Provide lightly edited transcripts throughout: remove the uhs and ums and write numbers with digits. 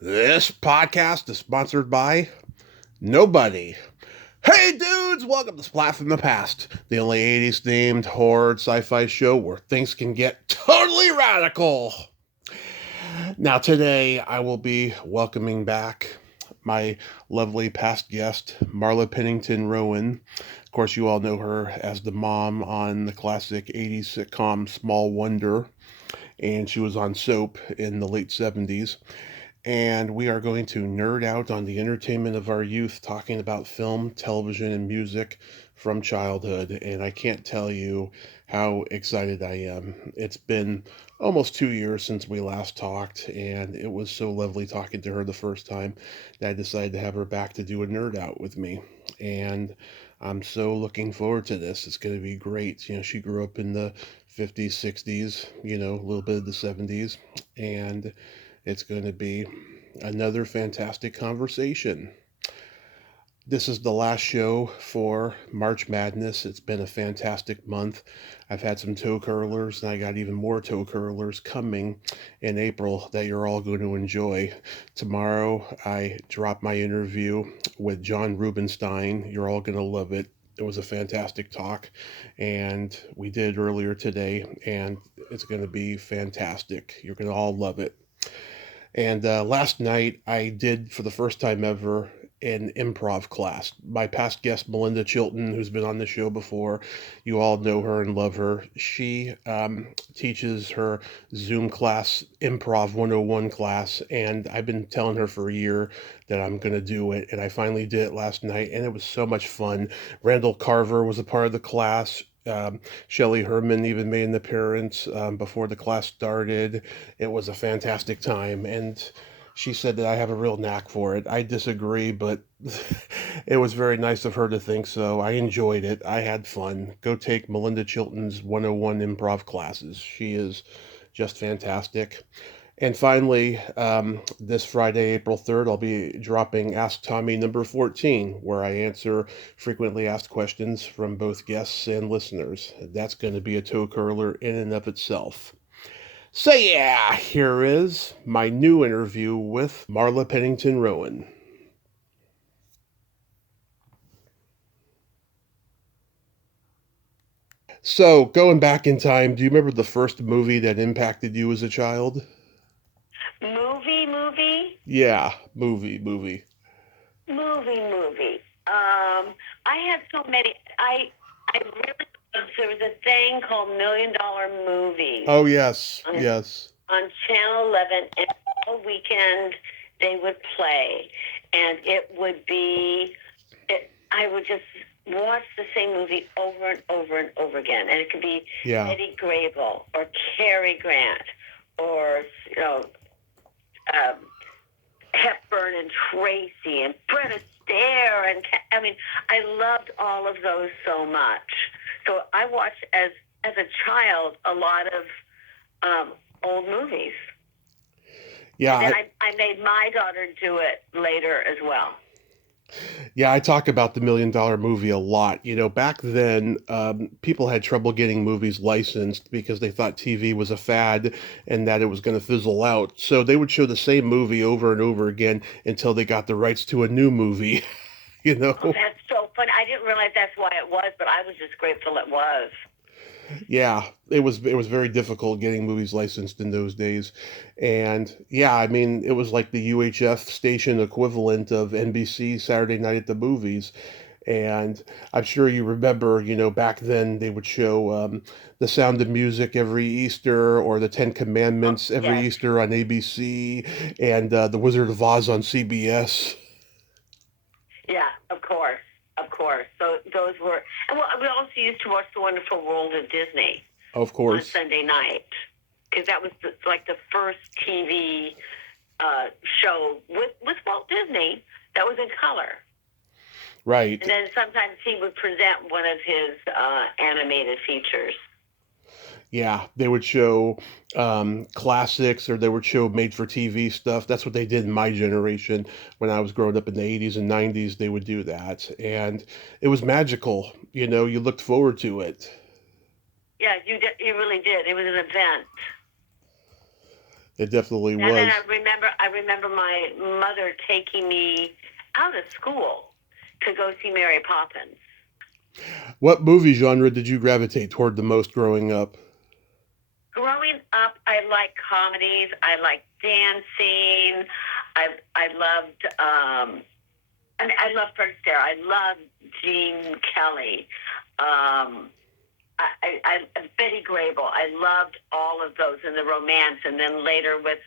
This podcast is sponsored by nobody. Hey dudes, welcome to Splat from the Past, the only 80s themed horror sci-fi show where things can get totally radical. Now today I will be welcoming back my lovely past guest, Marla Pennington Rowan. Of course, you all know her as the mom on the classic 80s sitcom Small Wonder, and she was on Soap in the late 70s. And we are going to nerd out on the entertainment of our youth, talking about film, television, and music from childhood. And I can't tell you how excited I am. It's been almost 2 years since we last talked, and it was so lovely talking to her the first time that I decided to have her back to do a nerd out with me. And I'm so looking forward to this. It's going to be great. She grew up in the 50s, 60s, a little bit of the 70s, and it's going to be another fantastic conversation. This is the last show for March Madness. It's been a fantastic month. I've had some toe curlers, and I got even more toe curlers coming in April that you're all going to enjoy. Tomorrow, I drop my interview with John Rubenstein. You're all going to love it. It was a fantastic talk, and we did it earlier today, and it's going to be fantastic. You're going to all love it. And last night, I did, for the first time ever, an improv class. My past guest, Melinda Chilton, who's been on the show before, you all know her and love her. She teaches her Zoom class, Improv 101 class, and I've been telling her for a year that I'm going to do it, and I finally did it last night, and it was so much fun. Randall Carver was a part of the class. Shelley Herman even made an appearance before the class started. It was a fantastic time, and she said that I have a real knack for it. I disagree, but it was very nice of her to think so. I enjoyed it. I had fun. Go take Melinda Chilton's 101 improv classes. She is just fantastic. And finally, this Friday, April 3rd, I'll be dropping Ask Tommy number 14, where I answer frequently asked questions from both guests and listeners. That's going to be a toe curler in and of itself. So, yeah, here is my new interview with Marla Pennington Rowan. So, going back in time, do you remember the first movie that impacted you as a child? Movie. Yeah, movie. Movie. I had so many. I really there was a thing called $1 Million Movies Oh, yes, on yes. on Channel 11, and all weekend they would play, and it would be. I would just watch the same movie over and over and over again, and it could be Yeah, Eddie Grable or Cary Grant or you know. Um, Hepburn and Tracy and Fred Astaire and I mean I loved all of those so much. So I watched as a child a lot of old movies, yeah, and then I made my daughter do it later as well. yeah. I talk about the $1 Million Movie a lot. Back then, people had trouble getting movies licensed because they thought TV was a fad and that it was going to fizzle out. So they would show the same movie over and over again until they got the rights to a new movie. you Oh, know? that's so fun! I didn't realize that's why it was, but I was just grateful it was. Yeah, it was very difficult getting movies licensed in those days. And yeah, I mean, it was like the UHF station equivalent of NBC Saturday Night at the Movies. And I'm sure you remember, back then they would show The Sound of Music every Easter, or The Ten Oh, Commandments every yes, Easter on ABC, and The Wizard of Oz on CBS. yeah, of course. So those were, and well, we also used to watch The Wonderful World of Disney Of on course. Sunday night because that was like the first TV show with Walt Disney that was in color. Right. And then sometimes he would present one of his animated features. Yeah, they would show classics, or they would show made for TV stuff. That's what they did in my generation when I was growing up in the 80s and 90s. They would do that. And it was magical. You looked forward to it. Yeah, you really did. It was an event. It definitely And then was. I remember my mother taking me out of school to go see Mary Poppins. What movie genre did you gravitate toward the most growing up? Growing up, I liked comedies. I liked dancing. I loved I loved Fred Astaire. I loved Gene Kelly. I Betty Grable. I loved all of those in the romance, and then later with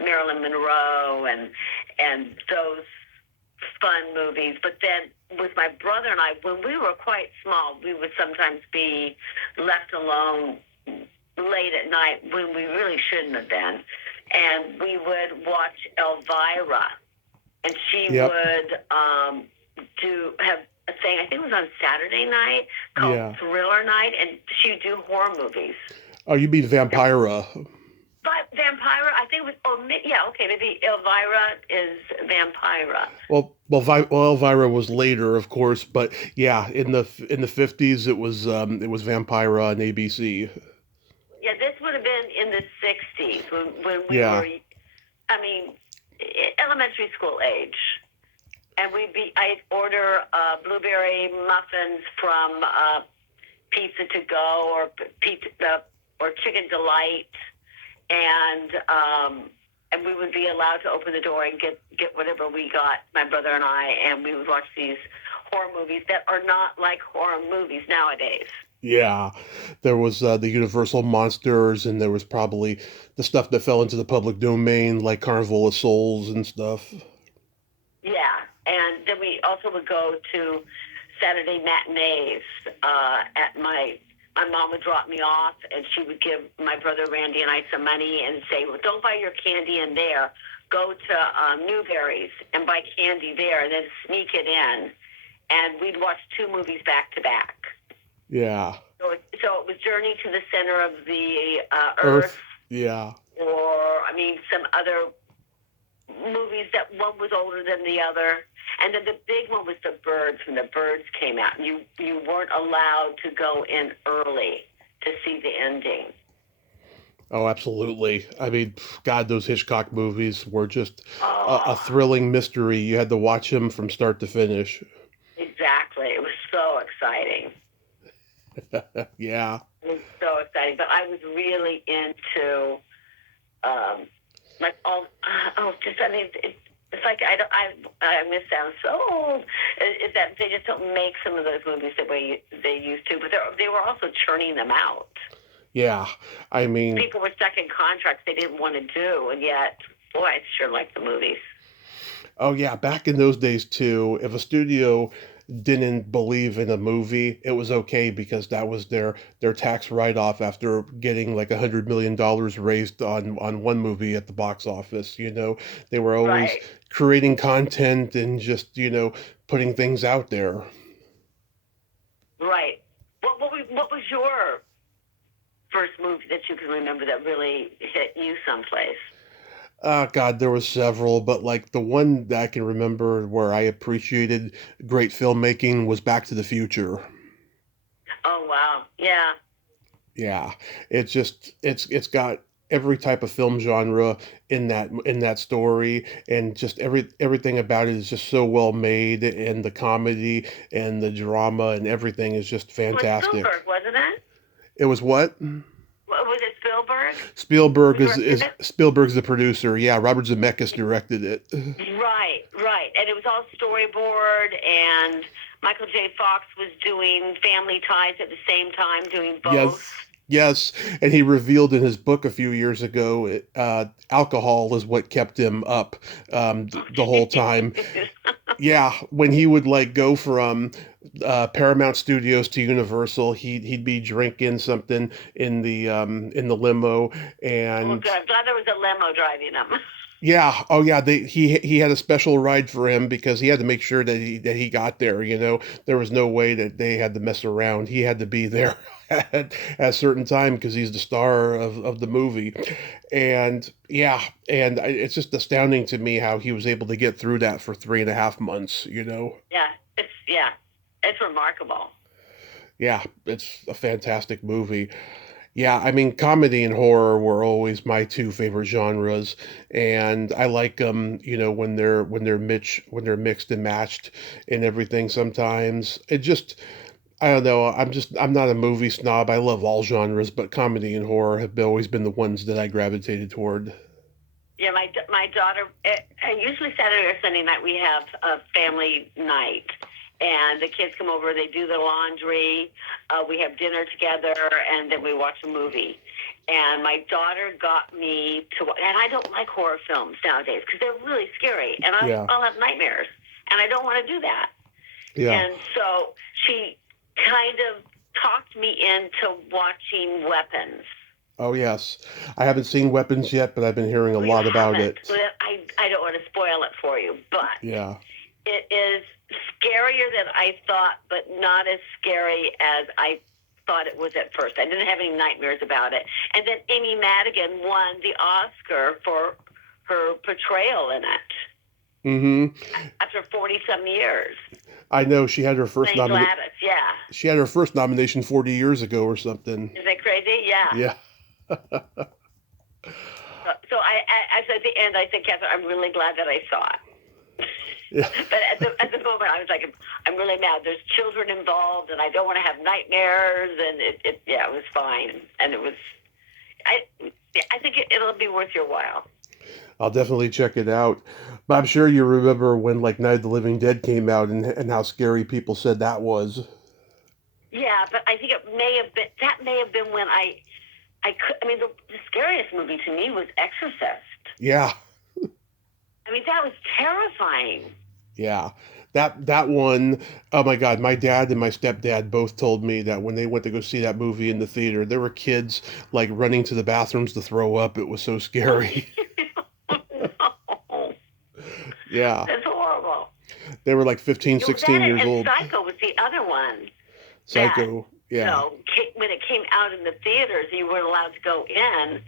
Marilyn Monroe and those fun movies. But then with my brother and I, when we were quite small, we would sometimes be left alone late at night when we really shouldn't have been, and we would watch Elvira, and she Yep. would have a thing. I think it was on Saturday night called Yeah. Thriller Night, and she would do horror movies. Oh, you mean Vampira? But Vampira, I think it was. Oh, yeah, okay, maybe Elvira is Vampira. Well, Elvira was later, of course, but yeah, in the 50s, it was Vampira on ABC. Yeah, this would have been in the '60s when we Yeah. were. I mean, elementary school age. And I'd order blueberry muffins from Pizza to Go or Chicken Delight, and we would be allowed to open the door and get whatever we got, my brother and I, and we would watch these horror movies that are not like horror movies nowadays. Yeah, there was the Universal monsters, and there was probably the stuff that fell into the public domain, like Carnival of Souls and stuff. Yeah, and then we also would go to Saturday matinees at my mom would drop me off, and she would give my brother Randy and I some money and say, well, don't buy your candy in there. Go to Newberry's and buy candy there, and then sneak it in. And we'd watch two movies back to back. Yeah. So it was Journey to the Center of the Earth. Yeah. or, I mean, some other movies that one was older than the other. And then the big one was The Birds, when The Birds came out. You weren't allowed to go in early to see the ending. Oh, absolutely. I mean, God, those Hitchcock movies were just a Oh, thrilling mystery. You had to watch them from start to finish. exactly. It was so exciting. Yeah. It was so exciting. But I was really into, like, just, I mean, it's like I'm going to sound so old. Is that they just don't make some of those movies the way they used to, but they were also churning them out. Yeah. I mean, People were stuck in contracts they didn't want to do, and yet, boy, I sure like the movies. oh yeah, back in those days too, if a studio didn't believe in a movie, it was okay because that was their tax write-off after getting like $100 million raised on one movie at the box office. They were always Right, creating content and just putting things out there. right. What was your first movie that you can remember that really hit you someplace? God, there was several, but like the one that I can remember where I appreciated great filmmaking was Back to the Future. Oh wow, yeah. Yeah, it's got every type of film genre in that story, and just everything about it is just so well made, and the comedy and the drama and everything is just It was fantastic. Spielberg, wasn't it? It was what? Was it Spielberg Spielberg who directed is it? Spielberg's the producer. Yeah, Robert Zemeckis directed it. Right, right. And it was all storyboard, and Michael J. Fox was doing Family Ties at the same time, doing both. Yes, yes, and he revealed in his book a few years ago, alcohol is what kept him up the whole time. Yeah, when he would like go from Paramount Studios to Universal, he'd be drinking something in the limo, Well, and good. I'm glad there was a limo driving them. yeah, oh yeah, he had a special ride for him because he had to make sure that he got there. There was no way that they had to mess around. He had to be there at a certain time because he's the star of the movie, and yeah, and it's just astounding to me how he was able to get through that for 3.5 months. Yeah, it's remarkable. Yeah, it's a fantastic movie. Yeah, I mean, comedy and horror were always my two favorite genres, and I like them, when they're mixed and matched and everything. Sometimes it just, I don't know. I'm not a movie snob. I love all genres, but comedy and horror have always been the ones that I gravitated toward. Yeah, my daughter. Usually Saturday or Sunday night we have a family night, and the kids come over. They do the laundry. We have dinner together, and then we watch a movie. And my daughter got me to, and I don't like horror films nowadays because they're really scary, and Yeah, I'll have nightmares, and I don't want to do that. yeah. And so she kind of talked me into watching Weapons. Oh yes, I haven't seen Weapons yet, but I've been hearing a Well, you lot about haven't. it. Well, I don't want to spoil it for you, but Yeah, it is scarier than I thought, but not as scary as I thought it was at first. I didn't have any nightmares about it. And then Amy Madigan won the Oscar for her portrayal in it mm-hmm. after 40-some years. I know she had her first Playing Gladys, yeah. She had her first nomination 40 years ago or something. Is that crazy? Yeah. Yeah. So I said at the end, I said, Catherine, I'm really glad that I saw it. Yeah. But at the moment, I was like, I'm really mad. There's children involved, and I don't want to have nightmares. And it was fine. And it was, I think it'll be worth your while. I'll definitely check it out. But I'm sure you remember when like Night of the Living Dead came out and how scary people said that was. Yeah, but I think that may have been when the scariest movie to me was Exorcist. Yeah. I mean, that was terrifying. Yeah. That one, oh my God, my dad and my stepdad both told me that when they went to go see that movie in the theater, there were kids like running to the bathrooms to throw up. It was so scary. No. Yeah. That's horrible. They were like 15, 16 That years and old. Psycho was the other one. Psycho. Yeah. When it came out in the theaters, you weren't allowed to go in.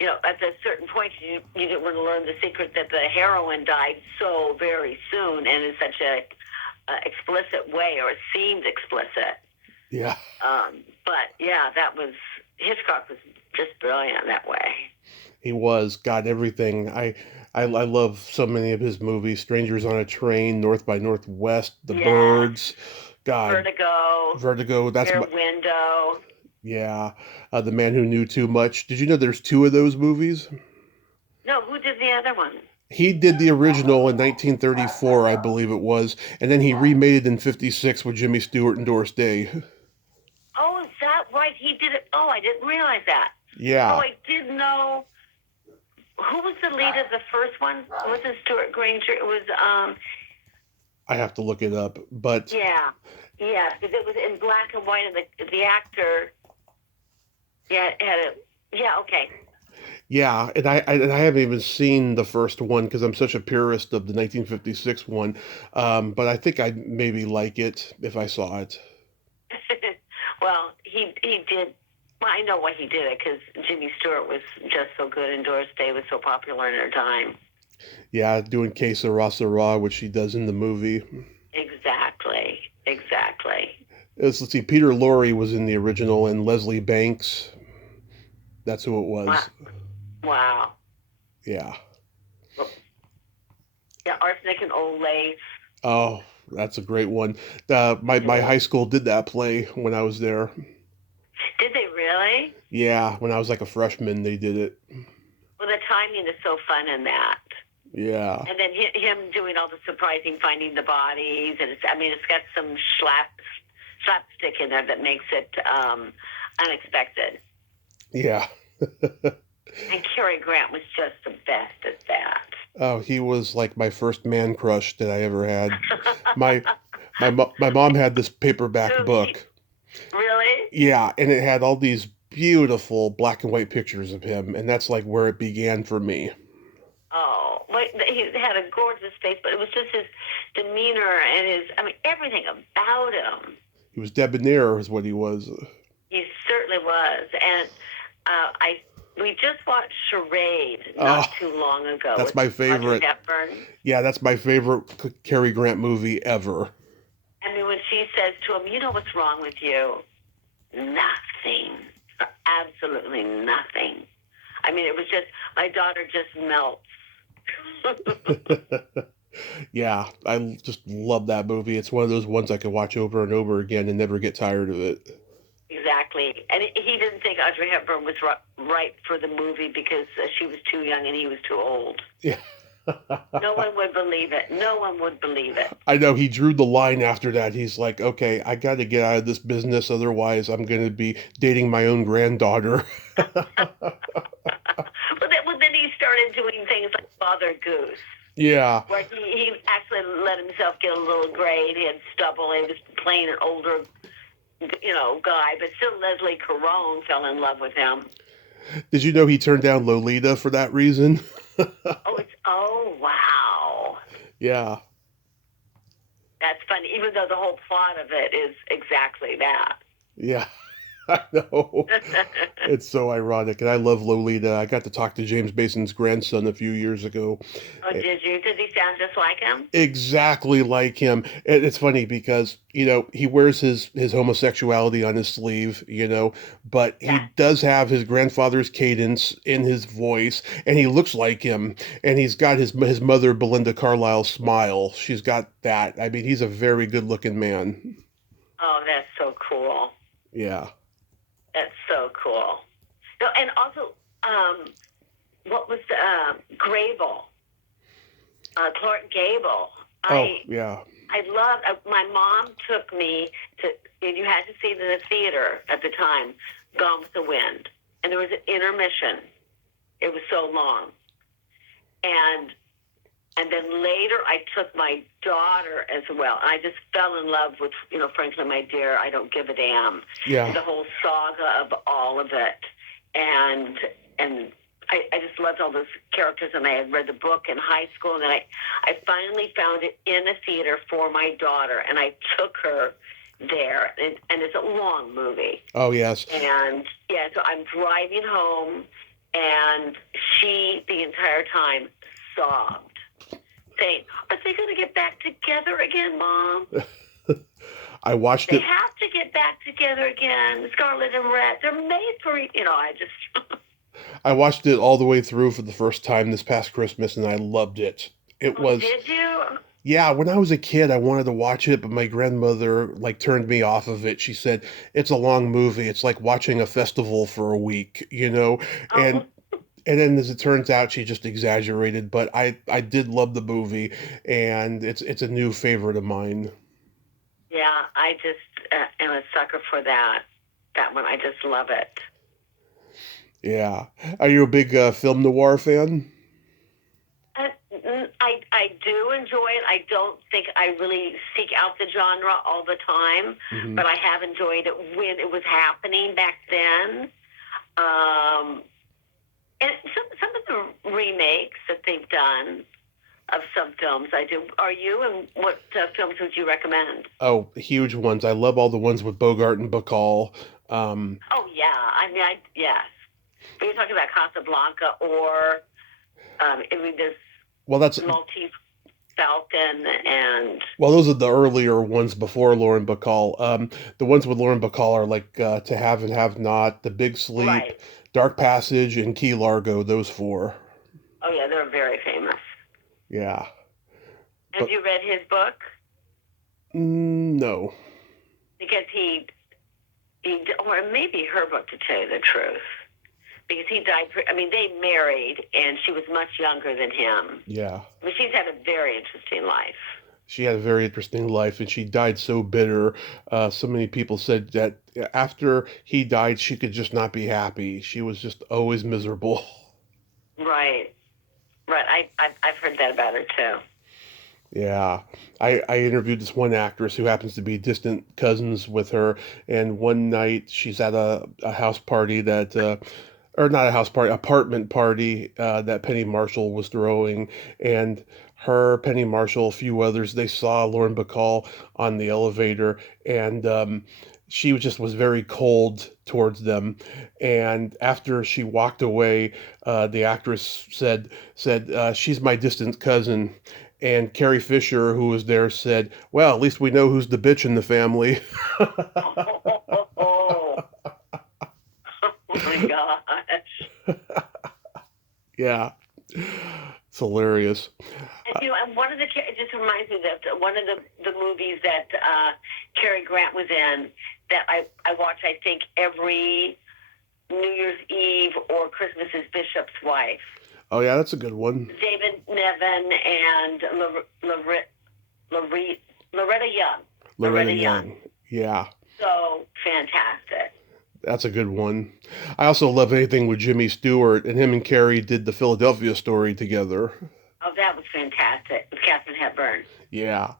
At a certain point, you didn't want to learn the secret that the heroine died so very soon and in such a explicit way, or it seemed explicit. Yeah. But yeah, Hitchcock was just brilliant that way. He was. God, everything. I love so many of his movies. Strangers on a Train, North by Northwest, The Birds. God. Vertigo. That's Rear my, Window. yeah. The Man Who Knew Too Much. Did you know there's two of those movies? No, who did the other one? He did the original in 1934, I believe it was, and then he remade it in 56 with Jimmy Stewart and Doris Day. Oh, is that right? He did it. Oh, I didn't realize that. Yeah. Oh, I did know. Who was the lead of the first one? It wasn't Stuart Granger. It was I have to look it up, but yeah, because it was in black and white, and the actor, okay. yeah, and I haven't even seen the first one because I'm such a purist of the 1956 one, but I think I'd maybe like it if I saw it. Well, he did. Well, I know why he did it, because Jimmy Stewart was just so good, and Doris Day was so popular in her time. Yeah, doing Que Sera Sera, which she does in the movie. Exactly. Let's see, Peter Lorre was in the original, and Leslie Banks. That's who it was. Wow. Yeah. Yeah, Arsenic and Old Lace. Oh, that's a great one. My high school did that play when I was there. Did they really? Yeah, when I was like a freshman, they did it. Well, the timing is so fun in that. Yeah. And then him doing all the surprising finding the bodies, and it's got some slapstick in there that makes it unexpected. Yeah. And Cary Grant was just the best at that. Oh, he was like my first man crush that I ever had. My mom had this paperback book. Really? Yeah, and it had all these beautiful black and white pictures of him, and that's like where it began for me. Oh, he had a gorgeous face, but it was just his demeanor and everything about him. He was debonair, is what he was. He certainly was, and we just watched Charade not too long ago. That's my favorite. Hepburn. Yeah, that's my favorite Cary Grant movie ever. I mean, when she says to him, "You know what's wrong with you? Nothing." absolutely nothing. I mean, it was just, my daughter just melts. Yeah, I just love that movie. It's one of those ones I could watch over and over again and never get tired of it. Exactly. And he didn't think Audrey Hepburn was right for the movie because she was too young and he was too old. Yeah. No one would believe it. No one would believe it. I know he drew the line after that. He's like, okay, I got to get out of this business. Otherwise, I'm going to be dating my own granddaughter. Well, then he started doing things like Father Goose. Yeah. Where he actually let himself get a little gray and he had stubble and he was playing an older, guy. But still, Leslie Caron fell in love with him. Did you know he turned down Lolita for that reason? Oh, wow. Yeah. That's funny, even though the whole plot of it is exactly that. Yeah. I know. It's so ironic. And I love Lolita. I got to talk to James Mason's grandson a few years ago. Oh, did you? Does he sound just like him? Exactly like him. And it's funny because, he wears his homosexuality on his sleeve, but he does have his grandfather's cadence in his voice, and he looks like him. And he's got his mother, Belinda Carlisle's smile. She's got that. I mean, he's a very good looking man. Oh, that's so cool. Yeah. That's so cool. No, and also, what was the Grable? Clark Gable. Yeah. I loved. My mom took me to. And you had to see it in the theater at the time. Gone with the Wind, and there was an intermission. It was so long, and then later I took my daughter as well. And I just fell in love with, Frankly, My Dear, I Don't Give a Damn. Yeah. The whole saga of all of it. And I just loved all those characters, and I had read the book in high school, and then I finally found it in a theater for my daughter, and I took her there. And it's a long movie. Oh, yes. And, so I'm driving home, and she, the entire time, sobbed. Saying, are they going to get back together again, Mom? I watched it. They have to get back together again. Scarlet and Red. They're made for, I just... I watched it all the way through for the first time this past Christmas, and I loved it. It was... Did you? Yeah, when I was a kid, I wanted to watch it, but my grandmother, turned me off of it. She said, it's a long movie. It's like watching a festival for a week, And then, as it turns out, she just exaggerated. But I did love the movie, and it's a new favorite of mine. Yeah, I just am a sucker for that one. I just love it. Yeah. Are you a big film noir fan? I do enjoy it. I don't think I really seek out the genre all the time, but I have enjoyed it when it was happening back then. And some of the remakes that they've done of some films I do. Are you? And what films would you recommend? Oh, huge ones. I love all the ones with Bogart and Bacall. Oh, yeah. I mean, yes. Are you talking about Casablanca or there's Maltese Falcon and... Well, those are the earlier ones before Lauren Bacall. The ones with Lauren Bacall are like To Have and Have Not, The Big Sleep, right. Dark Passage, and Key Largo, those four. Oh, yeah, they're very famous. Yeah. Have you read his book? No. Because or maybe her book, to tell you the truth. Because he died, they married, and she was much younger than him. Yeah. I mean, she's had a very interesting life. She had a very interesting life, and she died so bitter. So many people said that after he died, she could just not be happy. She was just always miserable. Right. I've heard that about her, too. Yeah. I interviewed this one actress who happens to be distant cousins with her, and one night she's at a house party that... or not a house party, apartment party that Penny Marshall was throwing. And her, Penny Marshall, a few others, they saw Lauren Bacall on the elevator, and she was very cold towards them. And after she walked away, the actress said, she's my distant cousin. And Carrie Fisher, who was there, said, well, at least we know who's the bitch in the family. gosh. Yeah. It's hilarious. And one of it just reminds me that one of the movies that Cary Grant was in that I watch, I think, every New Year's Eve or Christmas is Bishop's Wife. Oh, yeah, that's a good one. David Niven and Loretta Young. Loretta Young. Yeah. So fantastic. That's a good one. I also love anything with Jimmy Stewart, and him and Carrie did the Philadelphia Story together. Oh, that was fantastic with Katharine Hepburn. Yeah,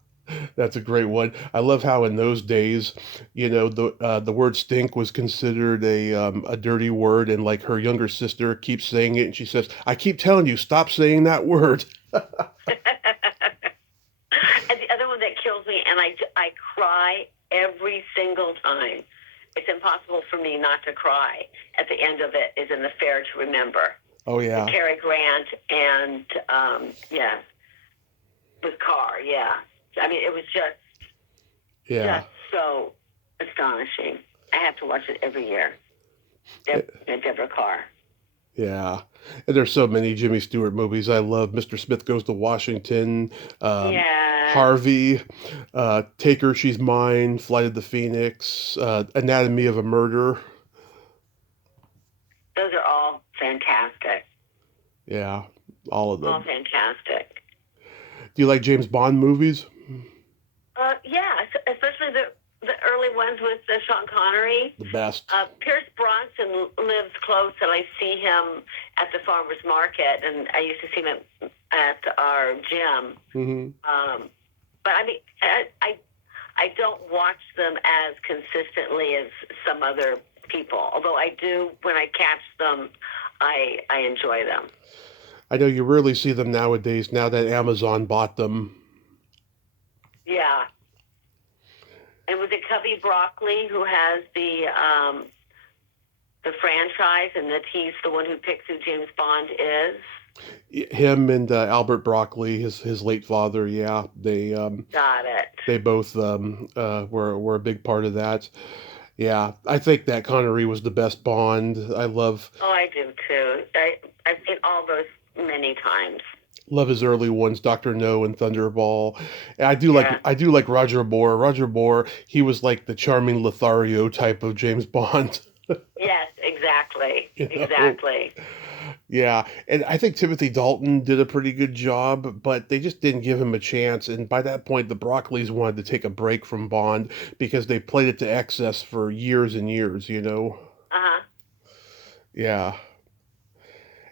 that's a great one. I love how in those days, the word stink was considered a dirty word, and like her younger sister keeps saying it, and she says, "I keep telling you, stop saying that word." And the other one that kills me, and I cry every single time. It's impossible for me not to cry at the end of it, is in The Fair to Remember. Oh, yeah. With Cary Grant and, with Carr, yeah. I mean, it was just so astonishing. I have to watch it every year. Deborah Carr. Yeah. And there's so many Jimmy Stewart movies. I love Mr. Smith Goes to Washington, Harvey, Take Her, She's Mine, Flight of the Phoenix, Anatomy of a Murder. Those are all fantastic. Yeah, all of them. All fantastic. Do you like James Bond movies? Yeah, especially the early ones with Sean Connery. The best. Pierce Bronson lives close, and I see him at the farmer's market, and I used to see him at our gym. Mm-hmm. But I mean, I don't watch them as consistently as some other people, although I do, when I catch them, I enjoy them. I know you rarely see them nowadays, now that Amazon bought them. Yeah. And was it Cubby Broccoli who has the franchise, and that he's the one who picks who James Bond is? Him and Albert Broccoli, his late father, yeah, they got it. They both were a big part of that. Yeah, I think that Connery was the best Bond. I love. Oh, I do too. I've seen all those many times. Love his early ones, Dr. No and Thunderball. And I do like Roger Moore. Roger Moore, he was like the charming Lothario type of James Bond. Yes, exactly. Exactly. Yeah, and I think Timothy Dalton did a pretty good job, but they just didn't give him a chance. And by that point, the Broccoli's wanted to take a break from Bond because they played it to excess for years and years, Uh-huh. Yeah.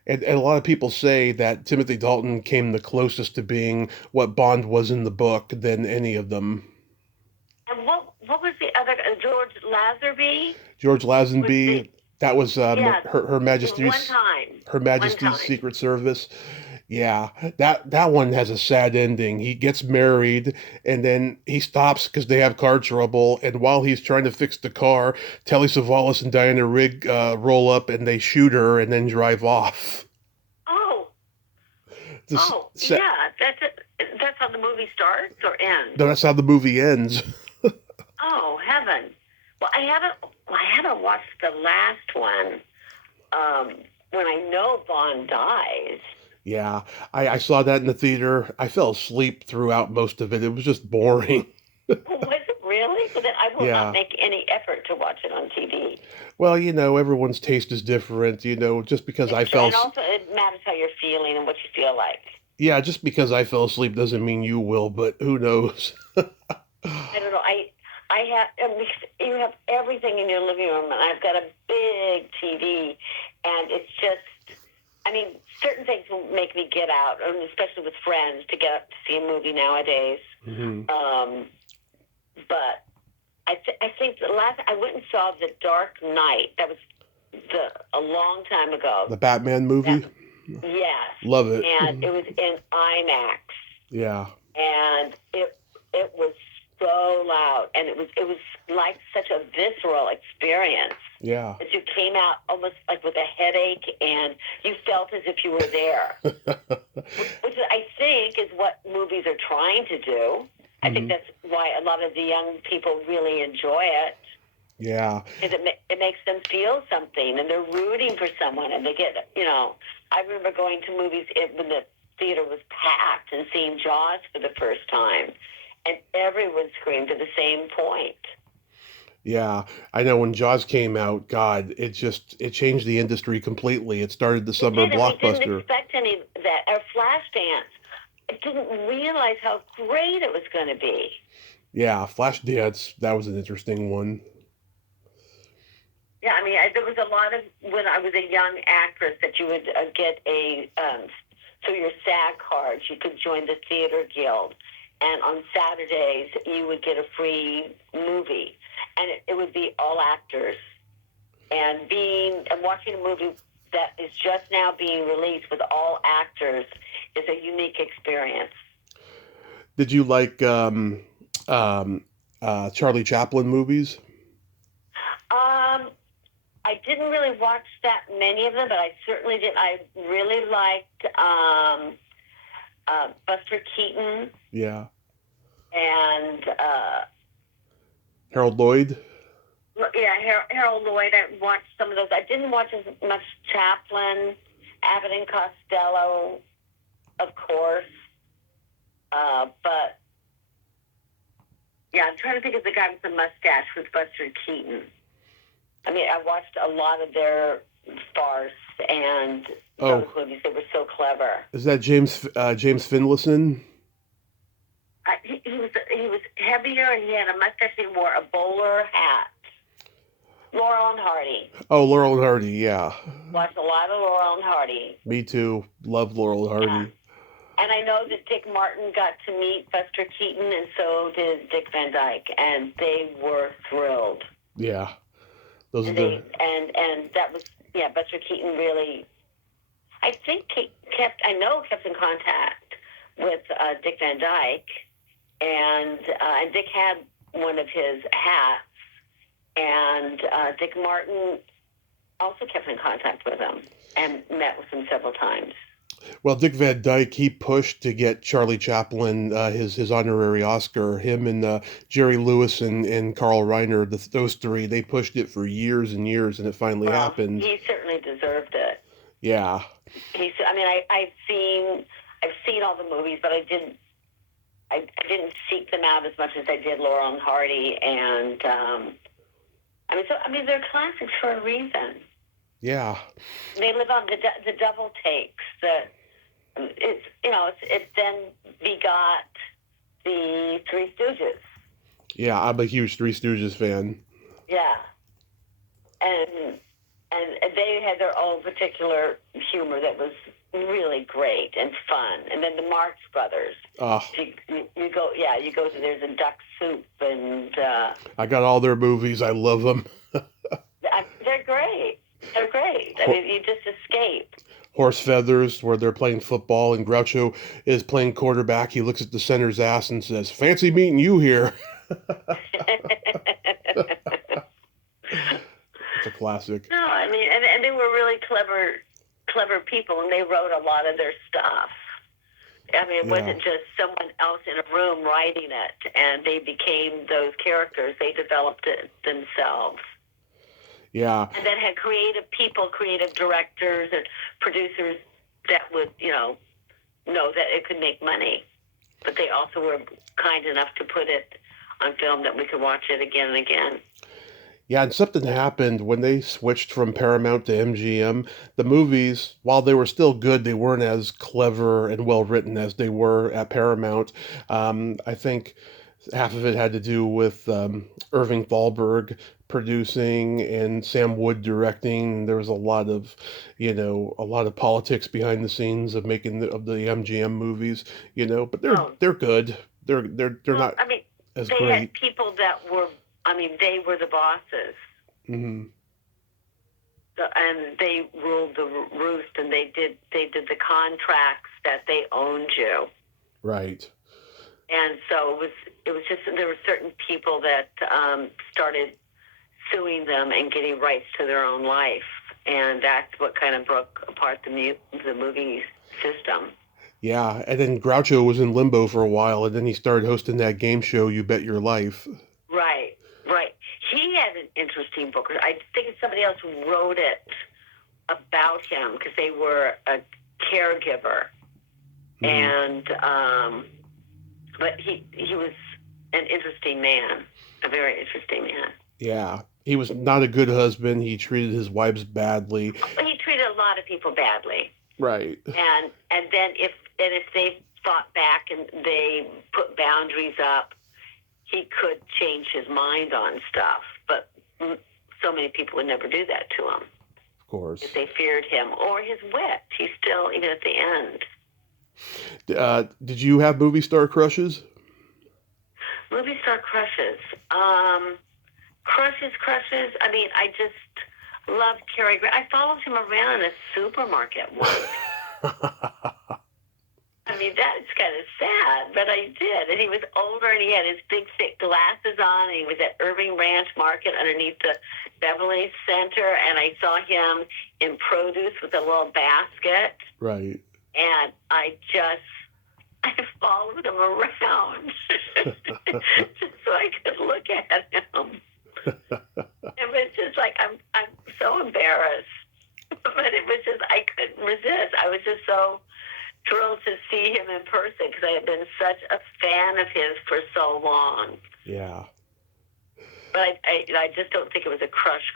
And a lot of people say that Timothy Dalton came the closest to being what Bond was in the book than any of them. And what was the other, George Lazenby? George Lazenby, that was Her Majesty's one time. Her Majesty's Secret Service. Yeah, that one has a sad ending. He gets married, and then he stops because they have car trouble. And while he's trying to fix the car, Telly Savalas and Diana Rigg roll up, and they shoot her, and then drive off. Oh, yeah. That's how the movie starts or ends. No, that's how the movie ends. Oh, heaven! Well, I haven't watched the last one. When I know Bond dies. Yeah, I saw that in the theater. I fell asleep throughout most of it. It was just boring. Was it really? But then I will not make any effort to watch it on TV. Well, everyone's taste is different. Just because I fell. And also, it matters how you're feeling and what you feel like. Yeah, just because I fell asleep doesn't mean you will. But who knows? I don't know. You have everything in your living room, and I've got a big TV, and it's just, certain things will make me get out, especially with friends, to get up to see a movie nowadays. Mm-hmm. But I think the last, I went and saw The Dark Knight. That was a long time ago. The Batman movie? Yes. Love it. And it was in IMAX. Yeah. And it was so loud, and it was like such a visceral experience. Yeah. That you came out almost like with a headache, and you felt as if you were there. Which I think is what movies are trying to do. I think that's why a lot of the young people really enjoy it. Yeah. Because it makes them feel something, and they're rooting for someone, and they get, I remember going to movies when the theater was packed and seeing Jaws for the first time, and everyone screamed at the same point. Yeah, I know when Jaws came out, God, it changed the industry completely. It started the It summer did, and we didn't blockbuster. expect any of that. Our Flashdance, I didn't realize how great it was going to be. Yeah, Flashdance, that was an interesting one. Yeah, I mean, there was a lot of, when I was a young actress, that you would get so your SAG cards, you could join the theater guild. And on Saturdays, you would get a free movie. And it would be all actors. And watching a movie that is just now being released with all actors is a unique experience. Did you like um, Charlie Chaplin movies? I didn't really watch that many of them, but I certainly did. I really liked Buster Keaton Yeah. and Harold Lloyd? Harold Lloyd. I watched some of those. I didn't watch as much Chaplin, Abbott and Costello, of course, but yeah, I'm trying to think of the guy with the mustache with Buster Keaton. I mean, I watched a lot of their farce and those movies. They were so clever. Is that James Finlayson? He was heavier, and he had a mustache. He wore a bowler hat. Laurel and Hardy. Oh, Laurel and Hardy, yeah. Watched a lot of Laurel and Hardy. Me too. Love Laurel and Hardy. And I know that Dick Martin got to meet Buster Keaton, and so did Dick Van Dyke, and they were thrilled. Yeah. Those are and that was, Buster Keaton really, I think kept in contact with Dick Van Dyke, and Dick had one of his hats, and Dick Martin also kept in contact with him and met with him several times. Well, Dick Van Dyke, he pushed to get Charlie Chaplin his honorary Oscar. Him and Jerry Lewis and Carl Reiner, those three, they pushed it for years and years, and it finally happened. He certainly deserved it. Yeah. I've seen all the movies, but I didn't seek them out as much as I did Laurel and Hardy, and they're classics for a reason. Yeah. They live on the double takes. It then begot the Three Stooges. Yeah, I'm a huge Three Stooges fan. Yeah, and they had their own particular humor that was really great and fun. And then the Marx Brothers. Oh. You go to there's a Duck Soup, and I got all their movies. I love them. They're great. They're great. I mean, you just escape. Horse Feathers, where they're playing football, and Groucho is playing quarterback. He looks at the center's ass and says, "Fancy meeting you here." It's a classic. No, I mean, and they were really clever people, and they wrote a lot of their stuff. I mean, it wasn't just someone else in a room writing it, and they became those characters. They developed it themselves. Yeah. And then had creative people, creative directors and producers that would, know that it could make money. But they also were kind enough to put it on film that we could watch it again and again. Yeah, and something happened when they switched from Paramount to MGM. The movies, while they were still good, they weren't as clever and well written as they were at Paramount. I think half of it had to do with Irving Thalberg producing and Sam Wood directing. There was a lot of politics behind the scenes of making the MGM movies. But they're good. They're not as great. They had people that were. They were the bosses. Mm-hmm. And they ruled the roost, and they did the contracts that they owned you. Right. And so it was just, there were certain people that started suing them and getting rights to their own life, and that's what kind of broke apart the movie system. Yeah, and then Groucho was in limbo for a while, and then he started hosting that game show, You Bet Your Life. Right. He had an interesting team book. I think somebody else wrote it about him because they were a caregiver. And but he was an interesting man, a very interesting man. Yeah, he was not a good husband. He treated his wives badly. But he treated a lot of people badly. Right. And then if they fought back and they put boundaries up, he could change his mind on stuff. But so many people would never do that to him. Of course. If they feared him or his wit. He still, even at the end. Did you have movie star crushes? Movie star crushes. Crushes. I mean, I just loved Cary Grant. I followed him around in a supermarket once. I mean, that's kind of sad, but I did. And he was older, and he had his big, thick glasses on, and he was at Irving Ranch Market underneath the Beverly Center, and I saw him in produce with a little basket. Right. And I followed him around just so I could look at him. It was just like, I'm so embarrassed. But it was just, I couldn't resist. I was just so thrilled to see him in person because I had been such a fan of his for so long. Yeah. But I just don't think it was a crush.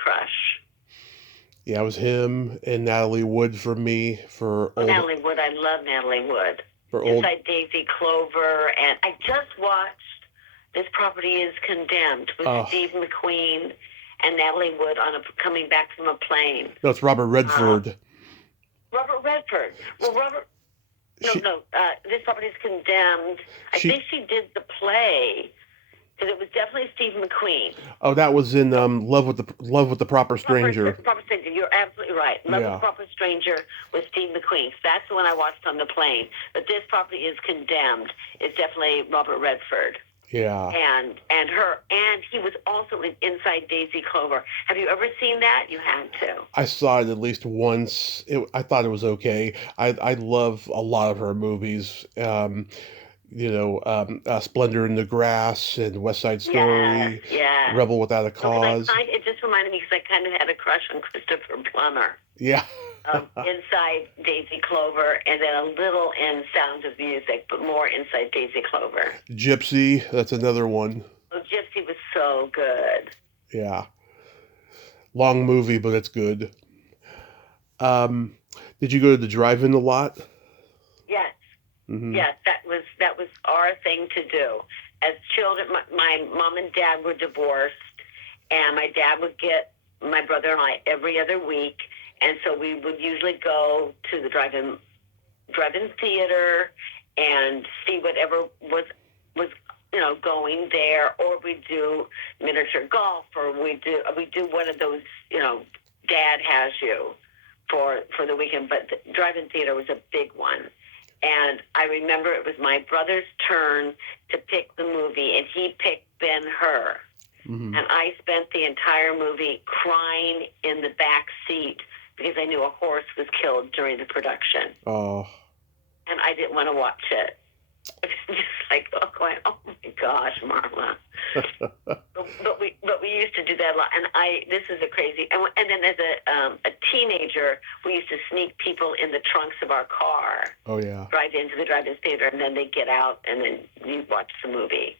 Yeah, it was him and Natalie Wood for me. Natalie Wood, I love Natalie Wood. Inside Daisy Clover, and I just watched This Property is Condemned with Steve McQueen and Natalie Wood coming back from a plane. No, it's Robert Redford. Robert Redford. Well, This Property is Condemned. I think she did the play. Because it was definitely Steve McQueen. Oh, that was in Love with the Proper Stranger. Proper Stranger. You're absolutely right. Love with the Proper Stranger with Steve McQueen. So that's the one I watched on the plane. But This Property is Condemned. It's definitely Robert Redford. Yeah. And he was also in Inside Daisy Clover. Have you ever seen that? You had to. I saw it at least once. I thought it was okay. I love a lot of her movies. Splendor in the Grass and West Side Story. Yeah. Rebel Without a Cause. It just reminded me because I kind of had a crush on Christopher Plummer. Yeah. Inside Daisy Clover, and then a little in Sound of Music, but more Inside Daisy Clover. Gypsy, that's another one. Oh, Gypsy was so good. Yeah. Long movie, but it's good. Did you go to the drive-in a lot? Yes. Mm-hmm. Yes, that was our thing to do. As children, my mom and dad were divorced, and my dad would get my brother and I every other week, and so we would usually go to the drive-in theater and see whatever was going there, or we do miniature golf, or we do one of those, Dad has you for the weekend. But the drive-in theater was a big one. And I remember it was my brother's turn to pick the movie, and he picked Ben-Hur. Mm-hmm. And I spent the entire movie crying in the back seat because I knew a horse was killed during the production. Oh. And I didn't want to watch it. It was just like, going, oh my gosh, Marla. but we used to do that a lot. And this is a crazy. And then as a teenager, we used to sneak people in the trunks of our car. Oh yeah. Drive into the drive-in theater, and then they get out, and then you watch the movie.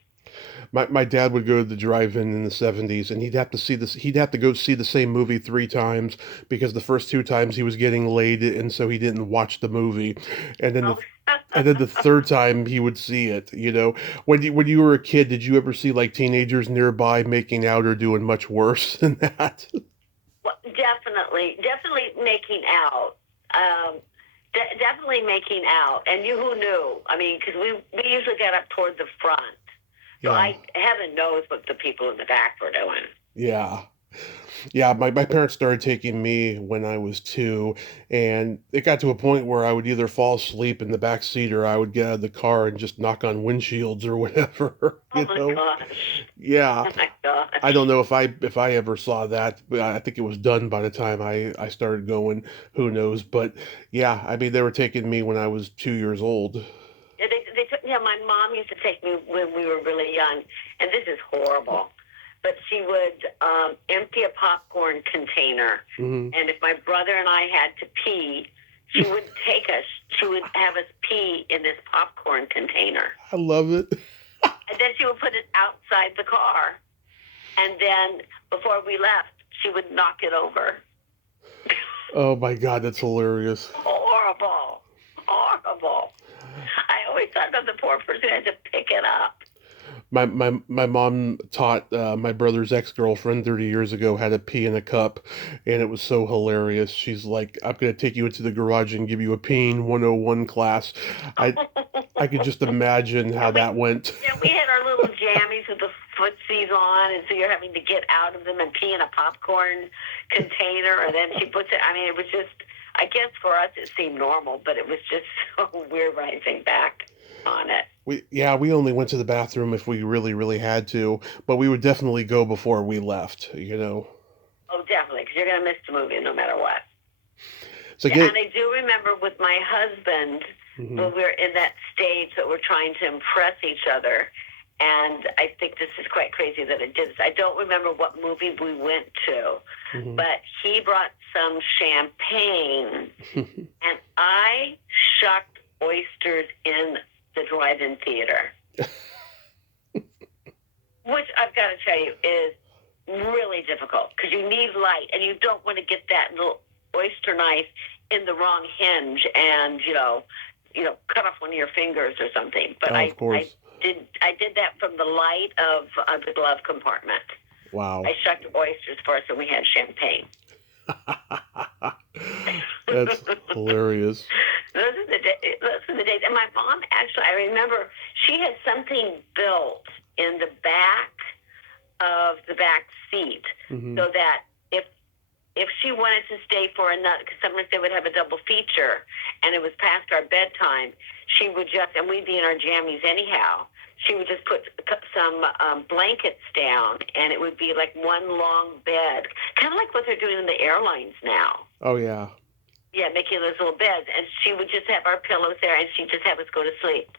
My dad would go to the drive-in in the 70s, and he'd have to go see the same movie 3 times because the first 2 times he was getting laid, and so he didn't watch the movie. And then the third time he would see it. When you were a kid, did you ever see like teenagers nearby making out or doing much worse than that? Well, definitely making out. Definitely making out. And who knew? I mean, because we usually got up toward the front. So heaven knows what the people in the back were doing. Yeah. Yeah, my parents started taking me when I was 2, and it got to a point where I would either fall asleep in the back seat or I would get out of the car and just knock on windshields or whatever. Oh my gosh. Yeah. Oh my gosh. I don't know if I ever saw that, but I think it was done by the time I started going. Who knows? But yeah, I mean, they were taking me when I was 2 years old. Yeah, they took. Yeah, my mom used to take me when we were really young, and this is horrible. but she would empty a popcorn container. Mm-hmm. And if my brother and I had to pee, she would take us. She would have us pee in this popcorn container. I love it. And then she would put it outside the car. And then before we left, she would knock it over. Oh my God, that's hilarious. Horrible. Horrible. I always thought that the poor person had to pick it up. My mom taught my brother's ex-girlfriend 30 years ago how to pee in a cup, and it was so hilarious. She's like, I'm going to take you into the garage and give you a peeing 101 class. I could just imagine how that went. Yeah, we had our little jammies with the footsies on, and so you're having to get out of them and pee in a popcorn container, and then she puts it, I mean, it was just, I guess for us it seemed normal, but it was just so weird when I think back on it. We only went to the bathroom if we really had to, but we would definitely go before we left, you know. Oh, definitely, because you're going to miss the movie no matter what. So and I do remember with my husband, mm-hmm. when we were in that stage that we're trying to impress each other, and I think this is quite crazy that I did this. I don't remember what movie we went to, mm-hmm. but he brought some champagne, and I shucked oysters in the drive-in theater, which I've got to tell you is really difficult because you need light and you don't want to get that little oyster knife in the wrong hinge and you know cut off one of your fingers or something. But of course. I did that from the light of the glove compartment. Wow. I shucked oysters for us and we had champagne. That's hilarious. Those are the days. And my mom, actually, I remember she had something built in the back of the back seat mm-hmm. so that if she wanted to stay for another, because sometimes they would have a double feature and it was past our bedtime, she would just, and we'd be in our jammies anyhow, she would just put some blankets down and it would be like one long bed, kind of like what they're doing in the airlines now. Oh, yeah. Yeah, making those little beds. And she would just have our pillows there and she'd just have us go to sleep.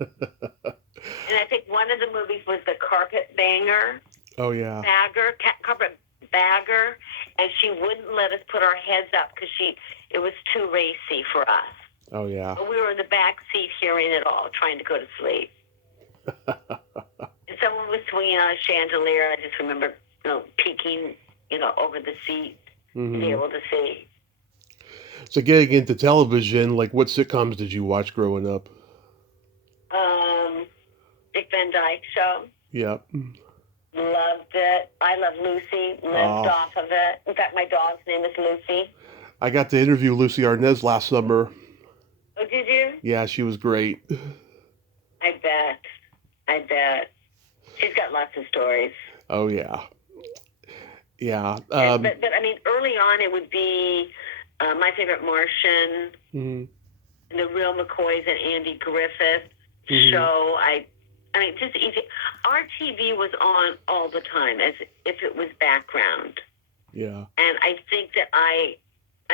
And I think one of the movies was The Carpet Banger. Oh, yeah. Carpet Bagger. And she wouldn't let us put our heads up because it was too racy for us. Oh, yeah. But we were in the back seat hearing it all, trying to go to sleep. And someone was swinging on a chandelier. I just remember, peeking, over the seat mm-hmm. to be able to see. So getting into television, like what sitcoms did you watch growing up? Dick Van Dyke Show. Yep. Loved it. I Love Lucy. Lived off of it. In fact, my dog's name is Lucy. I got to interview Lucy Arnaz last summer. Oh, did you? Yeah, she was great. I bet. She's got lots of stories. Oh, yeah. Yeah. But I mean, early on it would be My Favorite Martian, mm-hmm. The Real McCoys and Andy Griffith mm-hmm. show. I mean, just easy. Our TV was on all the time as if it was background. Yeah. And I think that I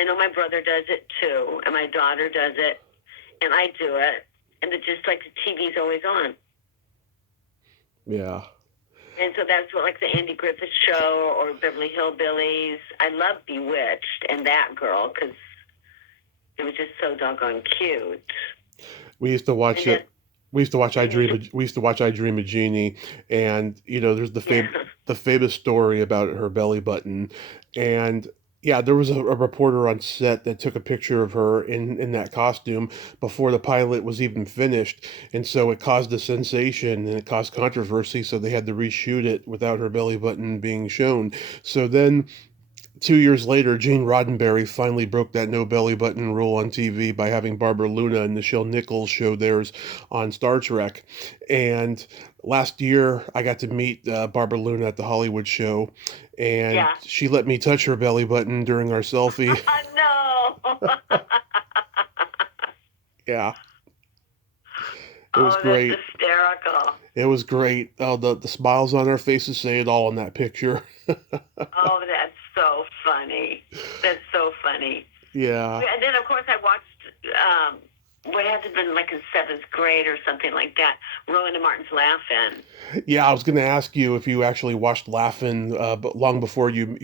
know my brother does it too, and my daughter does it, and I do it, and it's just like the TV's always on. Yeah. And so that's what, like the Andy Griffith Show or Beverly Hillbillies. I love Bewitched and that girl because it was just so doggone cute. We used to watch it. We used to watch I Dream of Jeannie, and there's the famous story about her belly button, and yeah, there was a reporter on set that took a picture of her in that costume before the pilot was even finished, and so it caused a sensation and it caused controversy. So they had to reshoot it without her belly button being shown. So then 2 years later, Gene Roddenberry finally broke that no belly button rule on TV by having Barbara Luna and Nichelle Nichols show theirs on Star Trek. And last year, I got to meet Barbara Luna at the Hollywood show, and she let me touch her belly button during our selfie. No! Yeah. It was great. That's hysterical. It was great. Oh, the smiles on our faces say it all in that picture. Oh, that's so funny. That's so funny. Yeah. And then, of course, I watched would have to have been like in 7th grade or something like that. Rowan and Martin's Laugh-In. Yeah, I was going to ask you if you actually watched Laugh-In, but long before you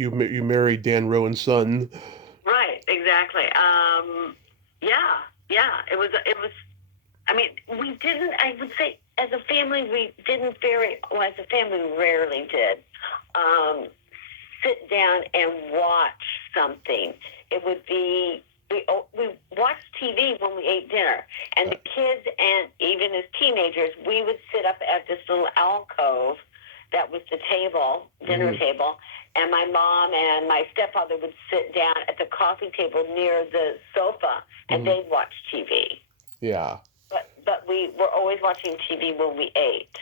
married Dan Rowan's son. Right, exactly. Yeah. It was. I mean, we didn't. I would say, as a family, we didn't very. Well, as a family, we rarely did sit down and watch something. It would be we watched TV when we ate dinner, and the kids, and even as teenagers, we would sit up at this little alcove that was the table, dinner table, and my mom and my stepfather would sit down at the coffee table near the sofa, and they'd watch TV. Yeah. But we were always watching TV when we ate.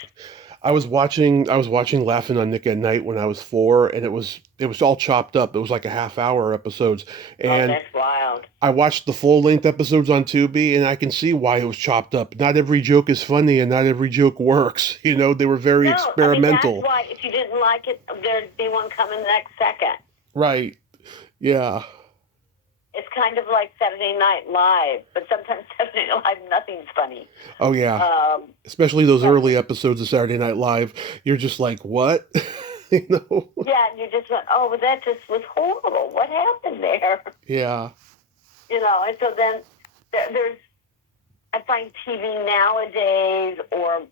I was watching Laughing on Nick at Night when I was 4, and it was all chopped up. It was like a half-hour episodes, and that's wild. I watched the full-length episodes on Tubi, and I can see why it was chopped up. Not every joke is funny, and not every joke works. You know, they were very experimental. I mean, that's why if you didn't like it, there'd be one coming the next second. Right. Yeah. It's kind of like Saturday Night Live, but sometimes Saturday Night Live, nothing's funny. Oh, yeah. Especially those early episodes of Saturday Night Live. You're just like, what? You know? Yeah, and you just went, oh, well, that just was horrible. What happened there? Yeah. You know, and so then I find TV nowadays, or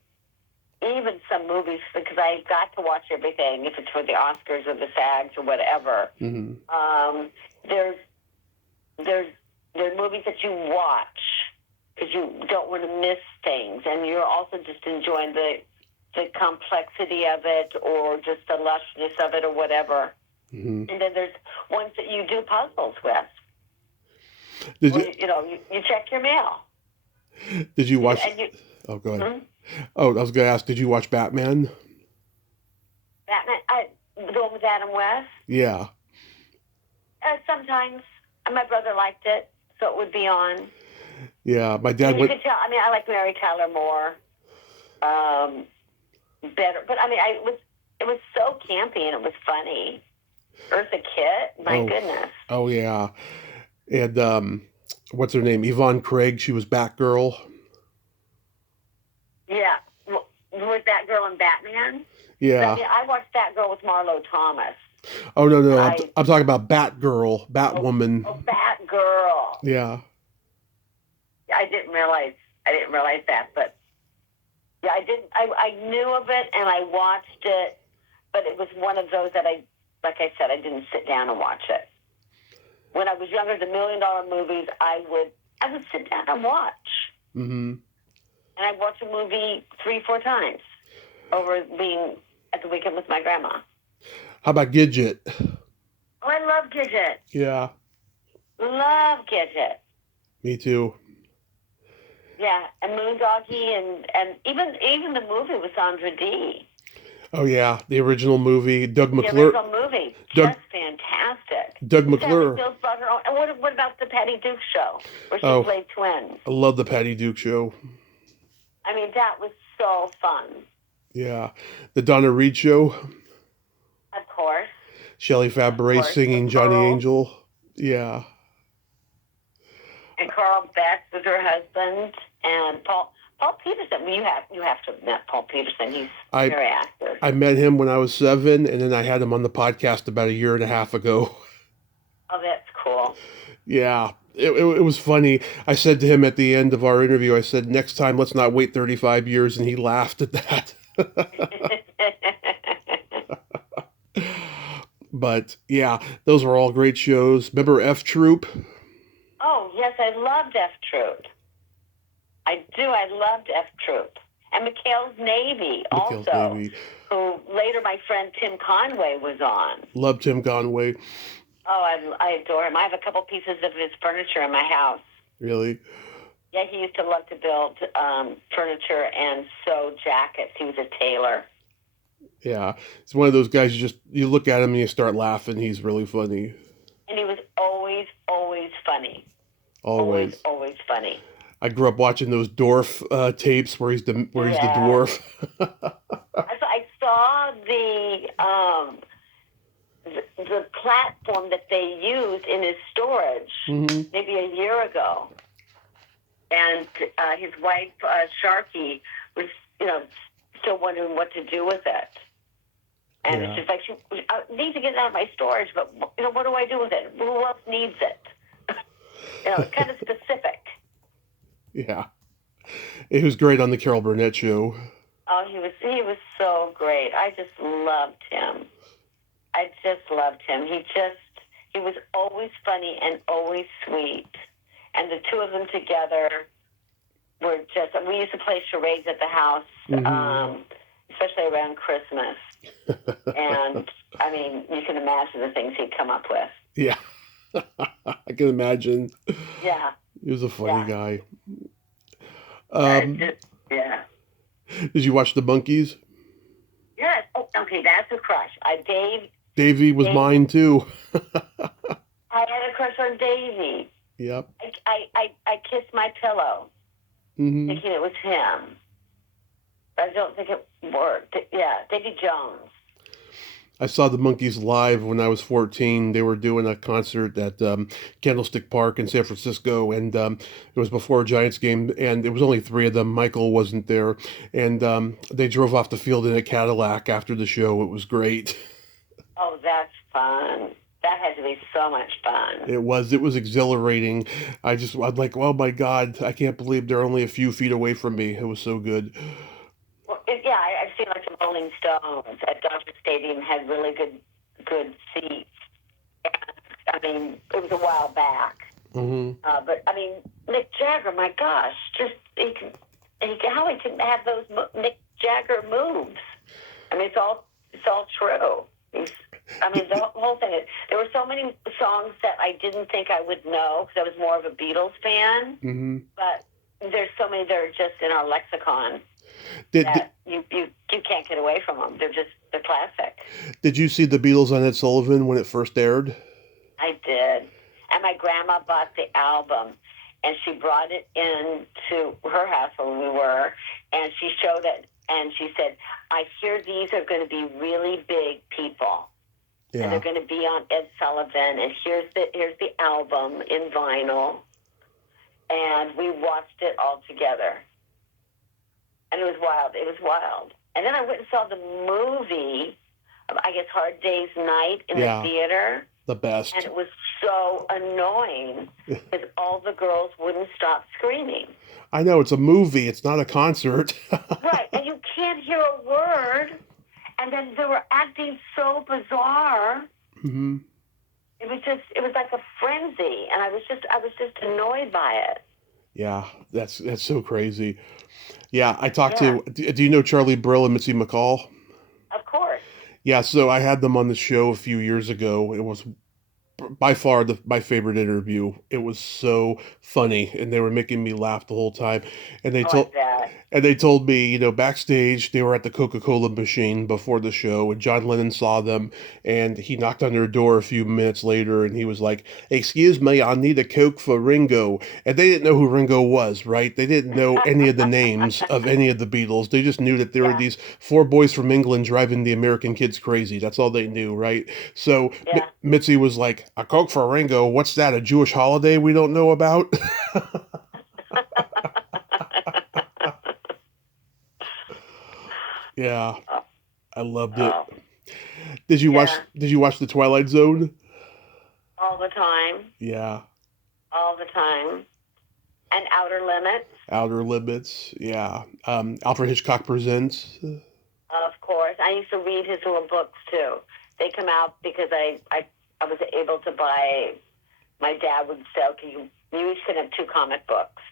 even some movies, because I got to watch everything, if it's for the Oscars or the SAGs or whatever. There's movies that you watch because you don't want to miss things, and you're also just enjoying the complexity of it, or just the lushness of it, or whatever. And then there's ones that you do puzzles with. You check your mail. Did you watch? Oh, go ahead. Oh, I was going to ask, did you watch Batman? Batman, the one with Adam West? Yeah. Sometimes. My brother liked it, so it would be on. Yeah, my dad You could tell. I mean, I like Mary Tyler Moore better, but I mean, it was so campy and it was funny. Eartha Kitt, my goodness. Oh yeah, and what's her name? Yvonne Craig. She was Batgirl. Yeah, was Batgirl in Batman? Yeah. I mean, I watched Batgirl with Marlo Thomas. Oh no! I'm talking about Batgirl, Batwoman. Oh, Batgirl. Yeah. I didn't realize that, but yeah, I didn't. I knew of it and I watched it, but it was one of those that like I said, I didn't sit down and watch it. When I was younger, the $1 Million movies, I would sit down and watch. And I'd watch a movie 3-4 times over being at the weekend with my grandma. How about Gidget? Oh, I love Gidget. Yeah. Love Gidget. Me too. Yeah, and Moondoggie, and even the movie with Sandra Dee. Oh yeah, the original movie. Doug McClure. The original movie, just fantastic. Doug McClure. Brought her own. And what about the Patty Duke show, where she played twins? I love the Patty Duke show. I mean, that was so fun. Yeah, the Donna Reed show. Of course. Shelley Fabares singing Johnny Angel. Yeah. And Carl Beck was her husband, and Paul Peterson. You have to have met Paul Peterson. He's very active. I met him when I was 7, and then I had him on the podcast about 1.5 years ago. Oh, that's cool. Yeah, it was funny. I said to him at the end of our interview, I said, next time let's not wait 35 years, and he laughed at that. But yeah, those were all great shows. Remember F Troop? Oh, yes, I loved F Troop. I do. I loved F Troop. And McHale's Navy also, who later my friend Tim Conway was on. Loved Tim Conway. Oh, I adore him. I have a couple pieces of his furniture in my house. Really? Yeah, he used to love to build furniture and sew jackets. He was a tailor. Yeah, it's one of those guys you look at him and you start laughing. He's really funny. And he was always funny. Always funny. I grew up watching those Dwarf tapes where he's the dwarf. I saw the platform that they used in his storage maybe a year ago. and his wife, Sharky, was, still wondering what to do with it. And it's just like, I need to get it out of my storage, but, what do I do with it? Who else needs it? It's kind of specific. Yeah. It was great on the Carol Burnett show. Oh, he was so great. I just loved him. He was always funny and always sweet. And the two of them together were just, we used to play charades at the house, especially around Christmas. And, you can imagine the things he'd come up with. Yeah. I can imagine. Yeah. He was a funny guy. Yeah. Did you watch The Monkees? Yes. Oh, okay, that's a crush. Davey was mine too. I had a crush on Davey. Yep. I kissed my pillow, thinking it was him. But I don't think it worked. Yeah, Davy Jones. I saw the Monkees live when I was 14. They were doing a concert at Candlestick Park in San Francisco, and it was before a Giants game, and it was only three of them. Michael wasn't there, and they drove off the field in a Cadillac after the show. It was great. Oh, that's fun. That had to be so much fun. It was exhilarating. I'd like, oh my God, I can't believe they're only a few feet away from me. It was so good. Well, I've seen like the Rolling Stones at Dodger Stadium had really good seats. And, it was a while back. But Mick Jagger, my gosh, just how he can have those Mick Jagger moves. It's all true. The whole thing is, there were so many songs that I didn't think I would know because I was more of a Beatles fan. But there's so many that are just in our lexicon that you can't get away from them. They're classic. Did you see the Beatles on Ed Sullivan when it first aired? I did. And my grandma bought the album, and she brought it into her house where we were, and she showed it, and she said, I hear these are going to be really big people. Yeah. And they're going to be on Ed Sullivan, and here's the album in vinyl. And we watched it all together. And it was wild. And then I went and saw the movie, I guess, Hard Day's Night in the theater. The best. And it was so annoying because all the girls wouldn't stop screaming. I know, it's a movie. It's not a concert. Right. And you can't hear a word. And then they were acting so bizarre. It was like a frenzy. And I was just annoyed by it. Yeah, that's so crazy. Yeah, I talked to, do you know Charlie Brill and Mitzi McCall? Of course. Yeah, so I had them on the show a few years ago. It was by far my favorite interview. It was so funny, and they were making me laugh the whole time. And they told me, backstage they were at the Coca-Cola machine before the show, and John Lennon saw them, and he knocked on their door a few minutes later, and he was like, "Excuse me, I need a Coke for Ringo." And they didn't know who Ringo was, right? They didn't know any of the names of any of the Beatles. They just knew that there were these four boys from England driving the American kids crazy. That's all they knew, right? So Mitzi was like, "A Coke for Ringo? What's that, a Jewish holiday we don't know about?" Yeah, I loved it. Did you watch The Twilight Zone? All the time. Yeah. All the time. And Outer Limits. Outer Limits, yeah. Alfred Hitchcock Presents. Of course. I used to read his little books, too. They come out because I was able to buy, my dad would sell, because you each could have 2 comic books.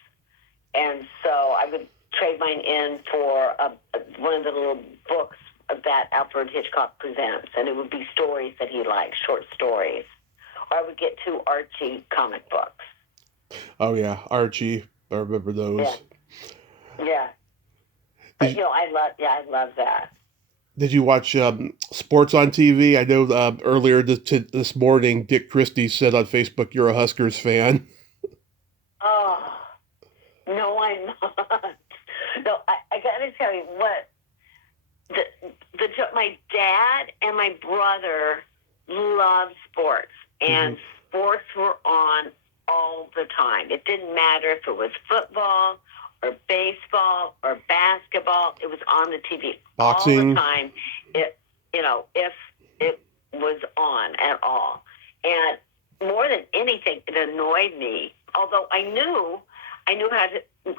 And so I would trade mine in for one of the little books that Alfred Hitchcock Presents, and it would be stories that he liked, short stories. Or I would get 2 Archie comic books. Oh yeah, Archie. I remember those. Yeah. But I love that. Did you watch sports on TV? I know earlier this morning, Dick Christie said on Facebook, "You're a Huskers fan." Oh, no, I'm not. No, I got to tell you what. My dad and my brother loved sports, and sports were on all the time. It didn't matter if it was football or baseball or basketball. It was on the TV Boxing. all the time. If it was on at all. And more than anything, it annoyed me. Although I knew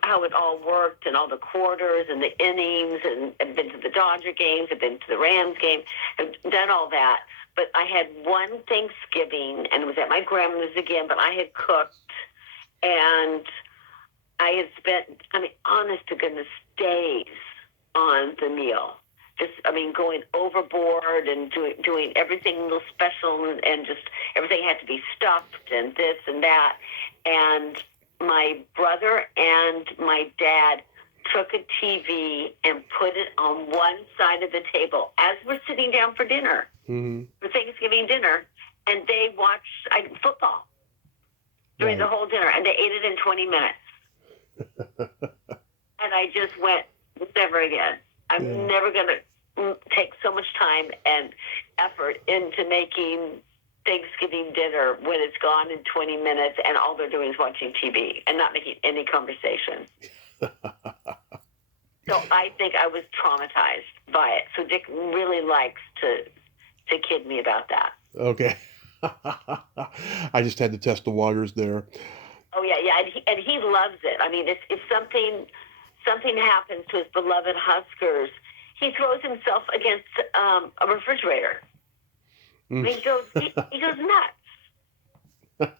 how it all worked and all the quarters and the innings, and I've been to the Dodger games, I've been to the Rams game, I've done all that. But I had one Thanksgiving, and it was at my grandmother's again, but I had cooked, and I had spent, honest to goodness, days on the meal. Just, going overboard and doing everything a little special, and just everything had to be stuffed and this and that. And my brother and my dad took a TV and put it on one side of the table as we're sitting down for dinner, for Thanksgiving dinner, and they watched football during the whole dinner, and they ate it in 20 minutes. And I just went, never again. I'm never going to take so much time and effort into making Thanksgiving dinner when it's gone in 20 minutes and all they're doing is watching TV and not making any conversation. So I think I was traumatized by it. So Dick really likes to kid me about that. Okay. I just had to test the waters there. Oh, yeah, and he loves it. If something happens to his beloved Huskers, he throws himself against a refrigerator. He goes nuts.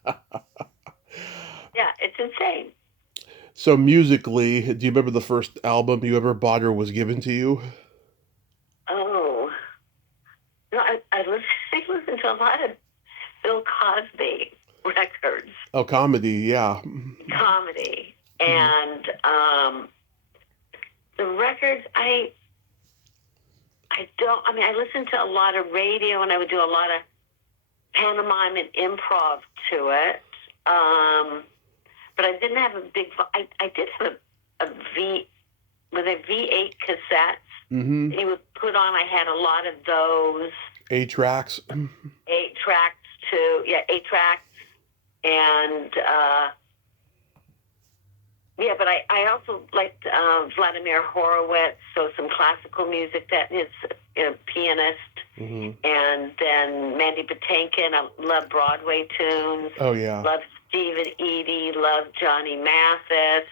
Yeah, it's insane. So musically, do you remember the first album you ever bought or was given to you? Oh, no, I listened to a lot of Bill Cosby records. Oh, comedy, yeah. Comedy. And the records, I listened to a lot of radio, and I would do a lot of pantomime and improv to it. But I didn't have a big, I did have a V8 cassettes. He would put on, I had a lot of those. 8 tracks. 8 tracks too. Yeah, 8 tracks. And, but I also liked Vladimir Horowitz, so some classical music, that is a pianist. And then Mandy Patinkin. I love Broadway tunes. Oh, yeah. Loved Stephen Eady, loved Johnny Mathis,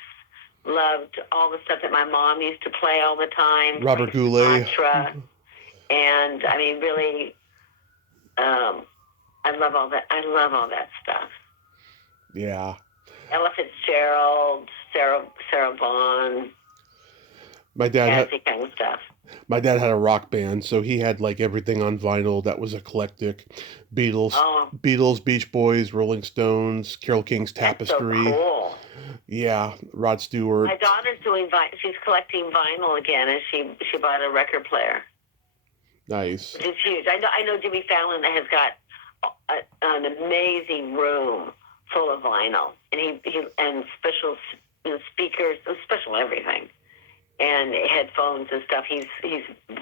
loved all the stuff that my mom used to play all the time. Robert Goulet. And really, I love all that. I love all that stuff. Yeah. Ella Fitzgerald, Sarah Vaughan. My dad kind of stuff. My dad had a rock band, so he had like everything on vinyl that was eclectic. Beatles, Beach Boys, Rolling Stones, Carole King's Tapestry. That's so cool. Yeah, Rod Stewart. My daughter's doing she's collecting vinyl again, and she bought a record player. Nice. Which is huge. I know Jimmy Fallon has got an amazing room full of vinyl, and he and special speakers, special everything, and headphones and stuff. He's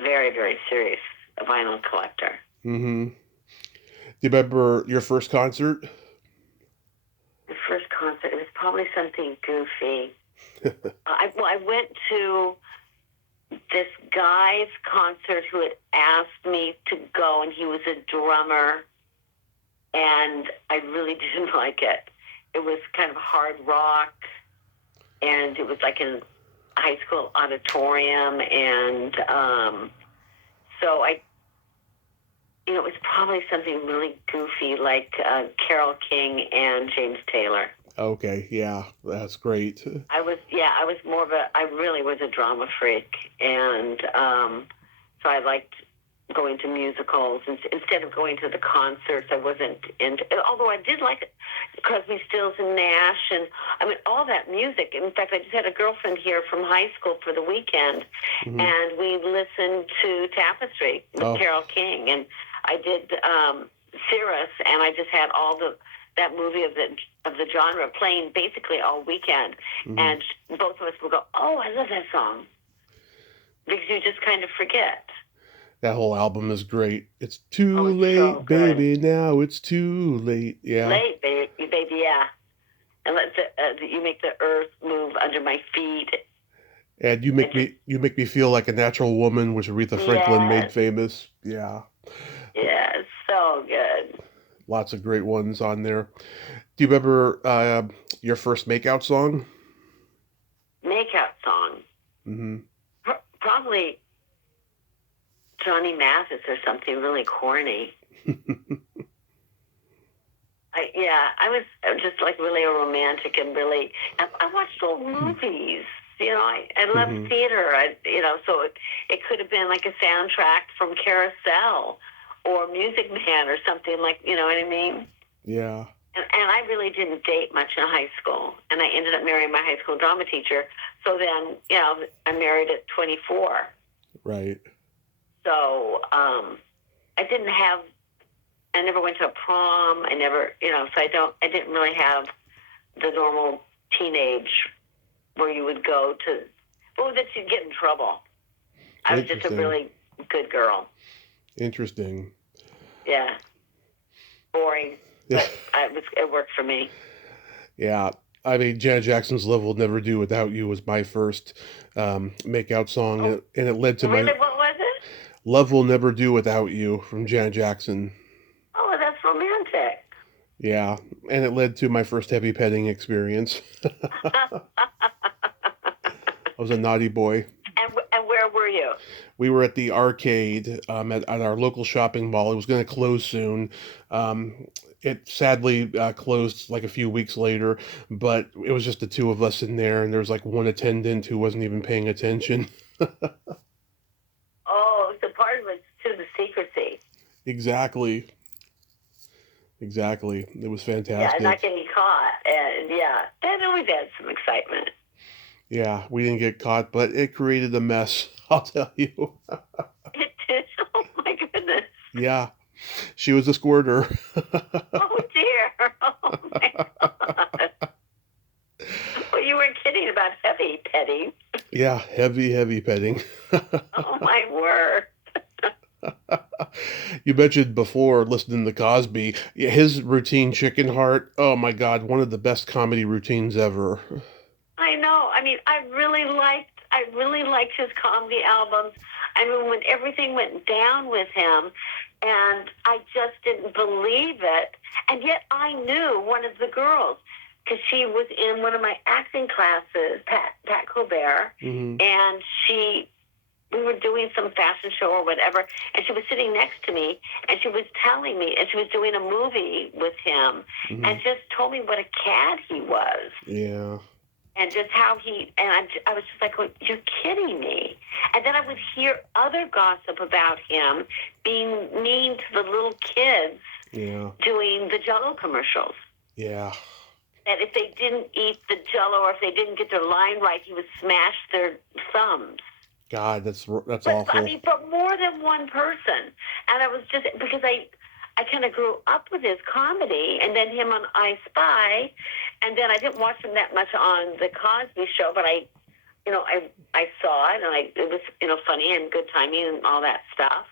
very, very serious a vinyl collector. Do you remember your first concert? The first concert, it was probably something goofy. I went to this guy's concert who had asked me to go, and he was a drummer, and I really didn't like it. It was kind of hard rock, and it was like in a high school auditorium, and so it was probably something really goofy like Carole King and James Taylor. Okay, yeah, that's great. I was I really was a drama freak, and so I liked going to musicals instead of going to the concerts. I wasn't into, although I did like Crosby, Stills and Nash, and all that music. In fact, I just had a girlfriend here from high school for the weekend, and we listened to Tapestry with Carole King, and I did Cirrus, and I just had all that movie of the genre playing basically all weekend, and both of us would go, "Oh, I love that song," because you just kind of forget. That whole album is great. It's too late, so baby. Now it's too late. Yeah. Late, baby. Yeah. and let you make the earth move under my feet. And you make me feel like a natural woman, which Aretha Franklin made famous. Yeah. Yeah, it's so good. Lots of great ones on there. Do you remember your first makeout song? Makeout song. Mm-hmm. Probably Johnny Mathis or something really corny. I was just like really a romantic and really. I watched old movies. I love theater. So it could have been like a soundtrack from Carousel or Music Man or something like. You know what I mean? Yeah. And I really didn't date much in high school, and I ended up marrying my high school drama teacher. So then, I married at 24. Right. So I never went to a prom. I never, so I didn't really have the normal teenage where you would go to, that you'd get in trouble. I was just a really good girl. Interesting. Yeah. Boring. But it worked for me. Yeah. I mean, Janet Jackson's Love Will Never Do Without You was my first makeout song, and it led to Really? What was it? Love Will Never Do Without You from Janet Jackson. Oh, that's romantic. Yeah, and it led to my first heavy petting experience. I was a naughty boy. And where were you? We were at the arcade at our local shopping mall. It was going to close soon. It sadly closed like a few weeks later, but it was just the two of us in there, and there was like one attendant who wasn't even paying attention. Oh, so part of it's to the secrecy. Exactly. It was fantastic. Yeah, not getting caught. And that always adds some excitement. Yeah, we didn't get caught, but it created a mess, I'll tell you. It did? Oh, my goodness. Yeah, she was a squirter. Oh, dear. Oh, my God. Well, you weren't kidding about heavy petting. Yeah, heavy petting. Oh, my word. You mentioned before listening to Cosby, his routine Chicken Heart. Oh my God, one of the best comedy routines ever. I know. I mean, I really liked his comedy albums. I mean, when everything went down with him, and I just didn't believe it. And yet I knew one of the girls because she was in one of my acting classes, Pat Colbert, and we were doing some fashion show or whatever, and she was sitting next to me, and she was telling me, and she was doing a movie with him, and just told me what a cad he was. Yeah. And just how I was just like, well, you're kidding me. And then I would hear other gossip about him being mean to the little kids doing the Jell-O commercials. Yeah. That if they didn't eat the Jell-O or if they didn't get their line right, he would smash their thumbs. God, that's awful. I mean, for more than one person. And I was just, because I kind of grew up with his comedy, and then him on I Spy, and then I didn't watch him that much on the Cosby Show, but I saw it, and it was, funny and good timing and all that stuff.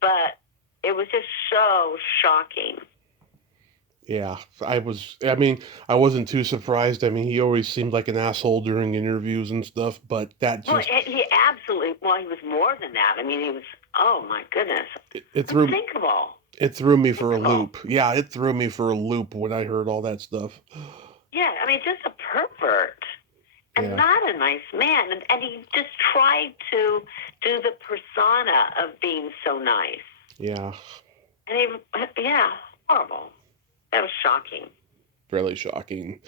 But it was just so shocking. Yeah, I wasn't too surprised. I mean, he always seemed like an asshole during interviews and stuff, but that just... Well, he was more than that. I mean, he was, oh my goodness. Unthinkable. It threw me for a loop. Yeah, it threw me for a loop when I heard all that stuff. Yeah, I mean, just a pervert. And not a nice man. And he just tried to do the persona of being so nice. Yeah. And horrible. That was shocking. Really shocking.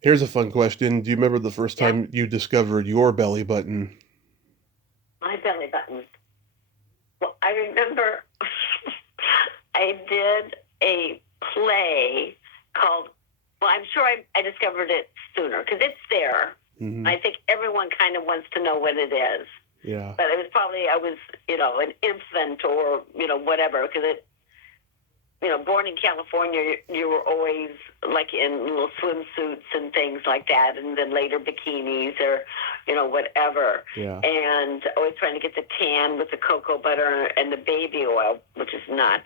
Here's a fun question. Do you remember the first time you discovered your belly button? My belly button. Well, I remember I did a play called, well, I'm sure I discovered it sooner because it's there. I think everyone kind of wants to know what it is. Yeah. But it was probably, I was, an infant or, whatever, because born in California, you were always like in little swimsuits and things like that, and then later bikinis or, whatever. Yeah. And always trying to get the tan with the cocoa butter and the baby oil, which is nuts.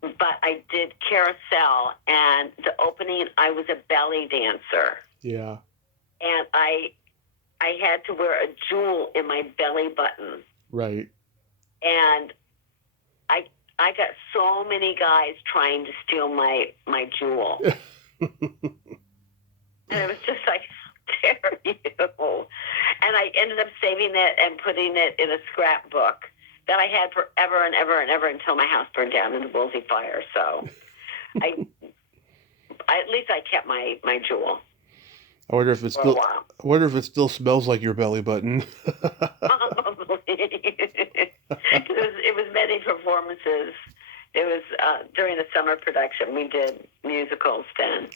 but I did carousel, and the opening, I was a belly dancer. Yeah. And I had to wear a jewel in my belly button. Right. And I got so many guys trying to steal my jewel. And it was just like, how dare you? And I ended up saving it and putting it in a scrapbook that I had forever and ever and ever until my house burned down in the Woolsey fire. So at least I kept my jewel. I wonder if it still smells like your belly button. Probably. It was many performances. It was during the summer production. We did musicals then.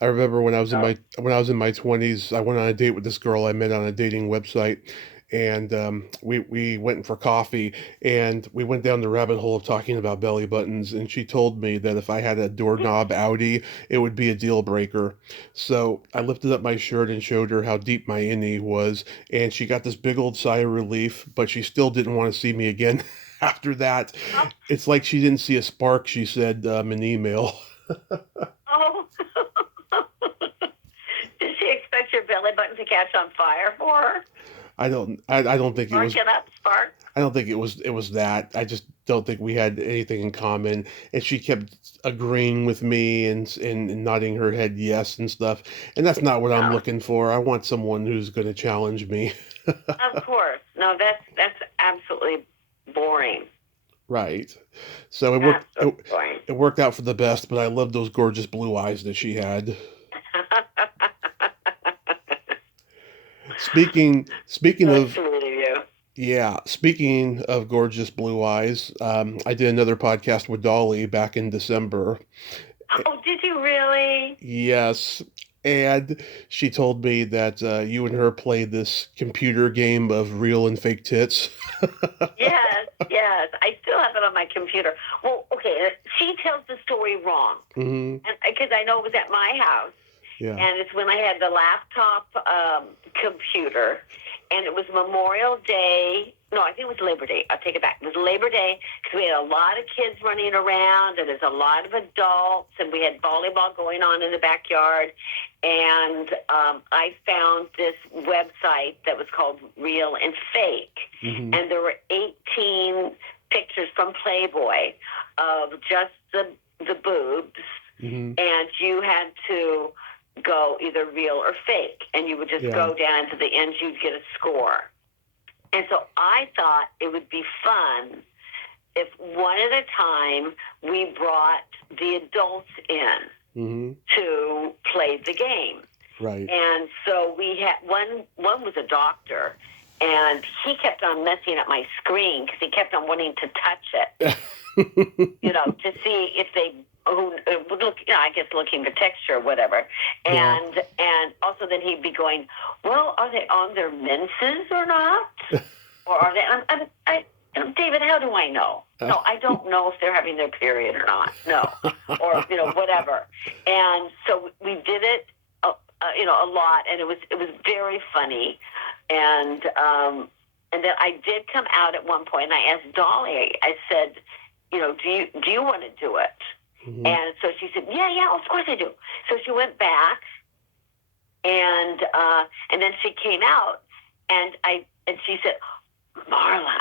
I remember when I was in my 20s, I went on a date with this girl I met on a dating website, and we went for coffee, and we went down the rabbit hole of talking about belly buttons, and she told me that if I had a doorknob Audi, it would be a deal breaker. So I lifted up my shirt and showed her how deep my innie was, and she got this big old sigh of relief, but she still didn't want to see me again after that. It's like she didn't see a spark, she said in email. Oh. Did she expect your belly button to catch on fire for her? I don't think it was. Spark? I don't think it was that. I just don't think we had anything in common. And she kept agreeing with me and nodding her head yes and stuff. And that's not what I'm looking for. I want someone who's going to challenge me. Of course. No, that's absolutely boring. Right. So it worked out for the best, but I loved those gorgeous blue eyes that she had. Speaking of speaking of gorgeous blue eyes, I did another podcast with Dolly back in December. Oh, did you really? Yes. And she told me that you and her played this computer game of real and fake tits. Yes. I still have it on my computer. Well, okay, she tells the story wrong. Mm-hmm. Because I know it was at my house. Yeah. And it's when I had the laptop computer, and it was Memorial Day. No, I think it was Labor Day. I'll take it back. It was Labor Day because we had a lot of kids running around, and there's a lot of adults, and we had volleyball going on in the backyard. And I found this website that was called Real and Fake, mm-hmm. and there were 18 pictures from Playboy of just the boobs, mm-hmm. and you had to go either real or fake, and you would just go down to the end, you'd get a score. And so I thought it would be fun if one at a time we brought the adults in mm-hmm. to play the game. Right. And so we had one was a doctor, and he kept on messing up my screen because he kept on wanting to touch it, to see if they would look, I guess looking for texture or whatever. And also then he'd be going, well, are they on their menses or not? Or are they, David, how do I know? No, I don't know if they're having their period or not. No. Or, whatever. And so we did it, a lot, and it was very funny. And then I did come out at one point, and I asked Dolly, I said, do you want to do it? Mm-hmm. And so she said, yeah, of course I do. So she went back, and then she came out, and she said, Marla,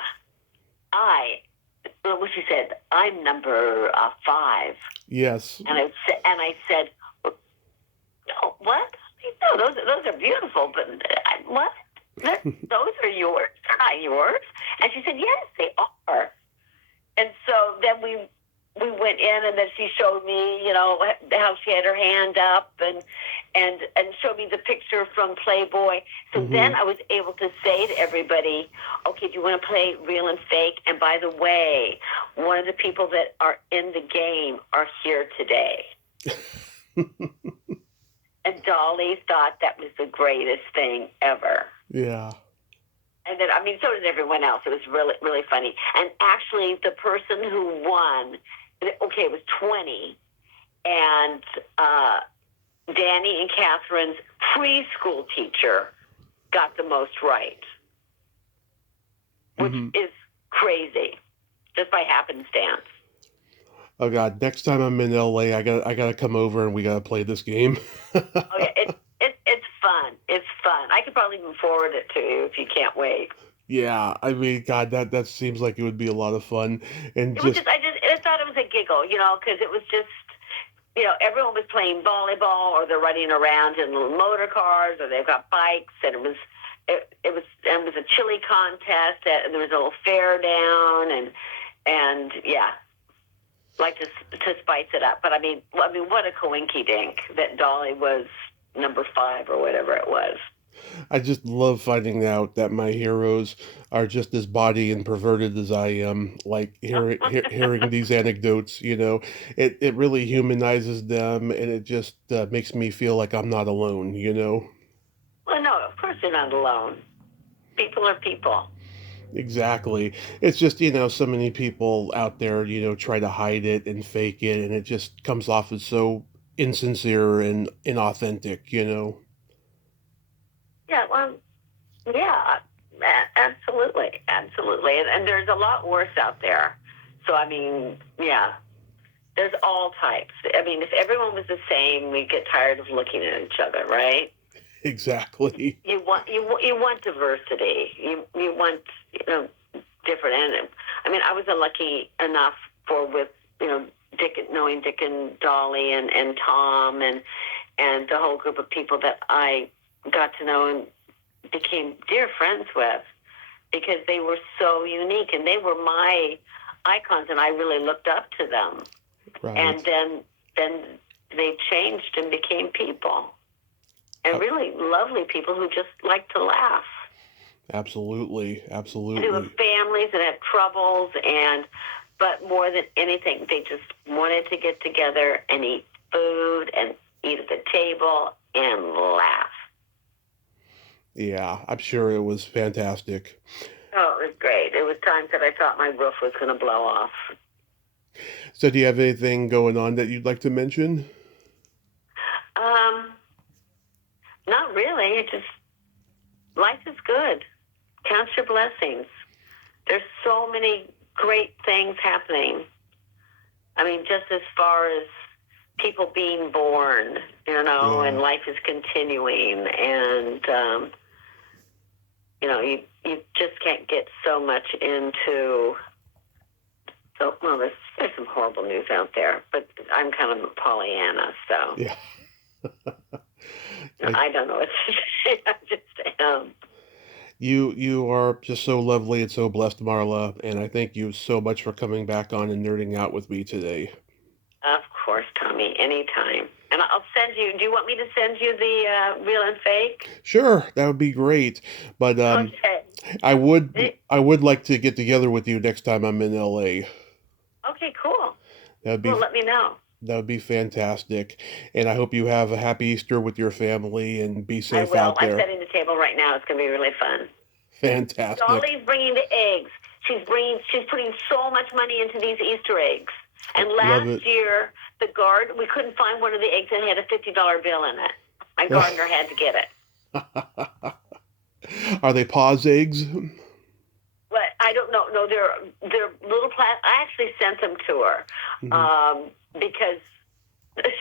she said, I'm number 5. Yes. And I said, no, what? No, those are beautiful, but what? Those are yours? They're not yours? And she said, yes, they are. And so then we went in, and then she showed me, how she had her hand up and showed me the picture from Playboy. So mm-hmm. then I was able to say to everybody, okay, do you want to play real and fake? And by the way, one of the people that are in the game are here today. And Dolly thought that was the greatest thing ever. Yeah. And then, so did everyone else. It was really, really funny. And actually, the person who won, it was 20, and Danny and Catherine's preschool teacher got the most right, which mm-hmm. is crazy, just by happenstance. Oh God, next time I'm in LA, I gotta come over and we gotta play this game. Oh yeah, it's fun. It's fun. I could probably even forward it to you if you can't wait. Yeah, I mean, God, that seems like it would be a lot of fun, and It was just I thought it was a giggle, because it was just, everyone was playing volleyball or they're running around in little motor cars or they've got bikes, and it was a chili contest and there was a little fair down, and yeah, like to spice it up. But I mean, what a coinky dink that Dolly was number 5 or whatever it was. I just love finding out that my heroes are just as bawdy and perverted as I am. Like hearing these anecdotes, it really humanizes them, and it just makes me feel like I'm not alone. Well, no, of course you're not alone. People are people. Exactly. It's just, so many people out there, try to hide it and fake it, and it just comes off as so insincere and inauthentic. Yeah, well, yeah, absolutely, absolutely. And there's a lot worse out there. So, I mean, yeah, there's all types. I mean, if everyone was the same, we'd get tired of looking at each other, right? Exactly. You want diversity. You want different. And I mean, I was unlucky enough with knowing Dick and Dolly and Tom and the whole group of people that I got to know and became dear friends with, because they were so unique and they were my icons and I really looked up to them. Right. And then they changed and became people. And really lovely people who just like to laugh. Absolutely. Absolutely. And who have families and have troubles, but more than anything, they just wanted to get together and eat food and eat at the table and laugh. Yeah, I'm sure it was fantastic. Oh, it was great. It was times that I thought my roof was going to blow off. So do you have anything going on that you'd like to mention? Not really. It just, life is good. Count your blessings. There's so many great things happening. I mean, just as far as people being born, Yeah. and life is continuing, and you just can't get so much into. So, well, there's some horrible news out there, but I'm kind of a Pollyanna, so Yeah. I don't know what to say. I just am. You are just so lovely and so blessed, Marla, and I thank you so much for coming back on and nerding out with me today. Of course, Tommy, anytime. And I'll send you. Do you want me to send you the real and fake? Sure, that would be great. But Okay. I would like to get together with you next time I'm in LA. Okay, cool. That'd be Well, let me know. that would be fantastic. And I hope you have a happy Easter with your family and be I safe will. out I'm there. setting the table right now. It's going to be really fun. Fantastic. Dolly's bringing the eggs. She's putting so much money into these Easter eggs. And Love it. last year, we couldn't find one of the eggs and it had a $50 bill in it. My gardener had to get it. Are they pause eggs? But I don't know. No, they're little I actually sent them to her because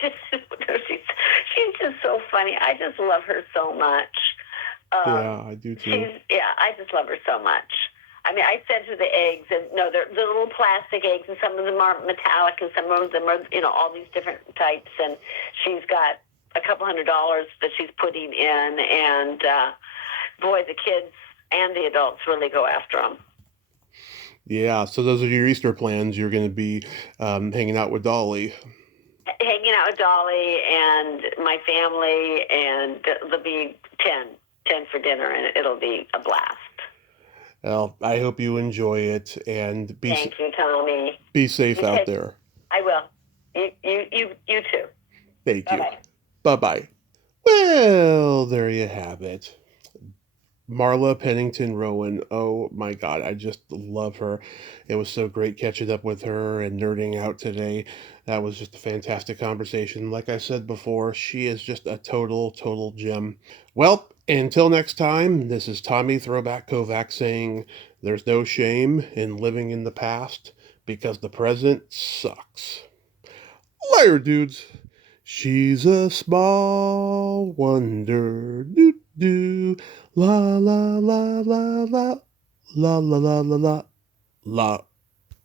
she's just so funny. I just love her so much. Yeah, I do too. I just love her so much. I mean, I sent her the eggs, and no, they're little plastic eggs, and some of them are metallic, and some of them are, all these different types. And she's got a couple $100 that she's putting in, and boy, the kids and the adults really go after them. Yeah, so those are your Easter plans. You're going to be hanging out with Dolly. Hanging out with Dolly and my family, and there'll be 10 for dinner, and it'll be a blast. Well, I hope you enjoy it, and Thank you, Tommy. Be safe out there. I will. You too. Thank you. Bye-bye. Bye-bye. Well, there you have it. Marla Pennington Rowan. Oh my God, I just love her. It was so great catching up with her and nerding out today. That was just a fantastic conversation. Like I said before, she is just a total gem. Well, until next time, this is Tommy Throwback Kovac saying there's no shame in living in the past, because the present sucks. Later, dudes. She's a small wonder. Doo doo. La la la la la. La la la la la. La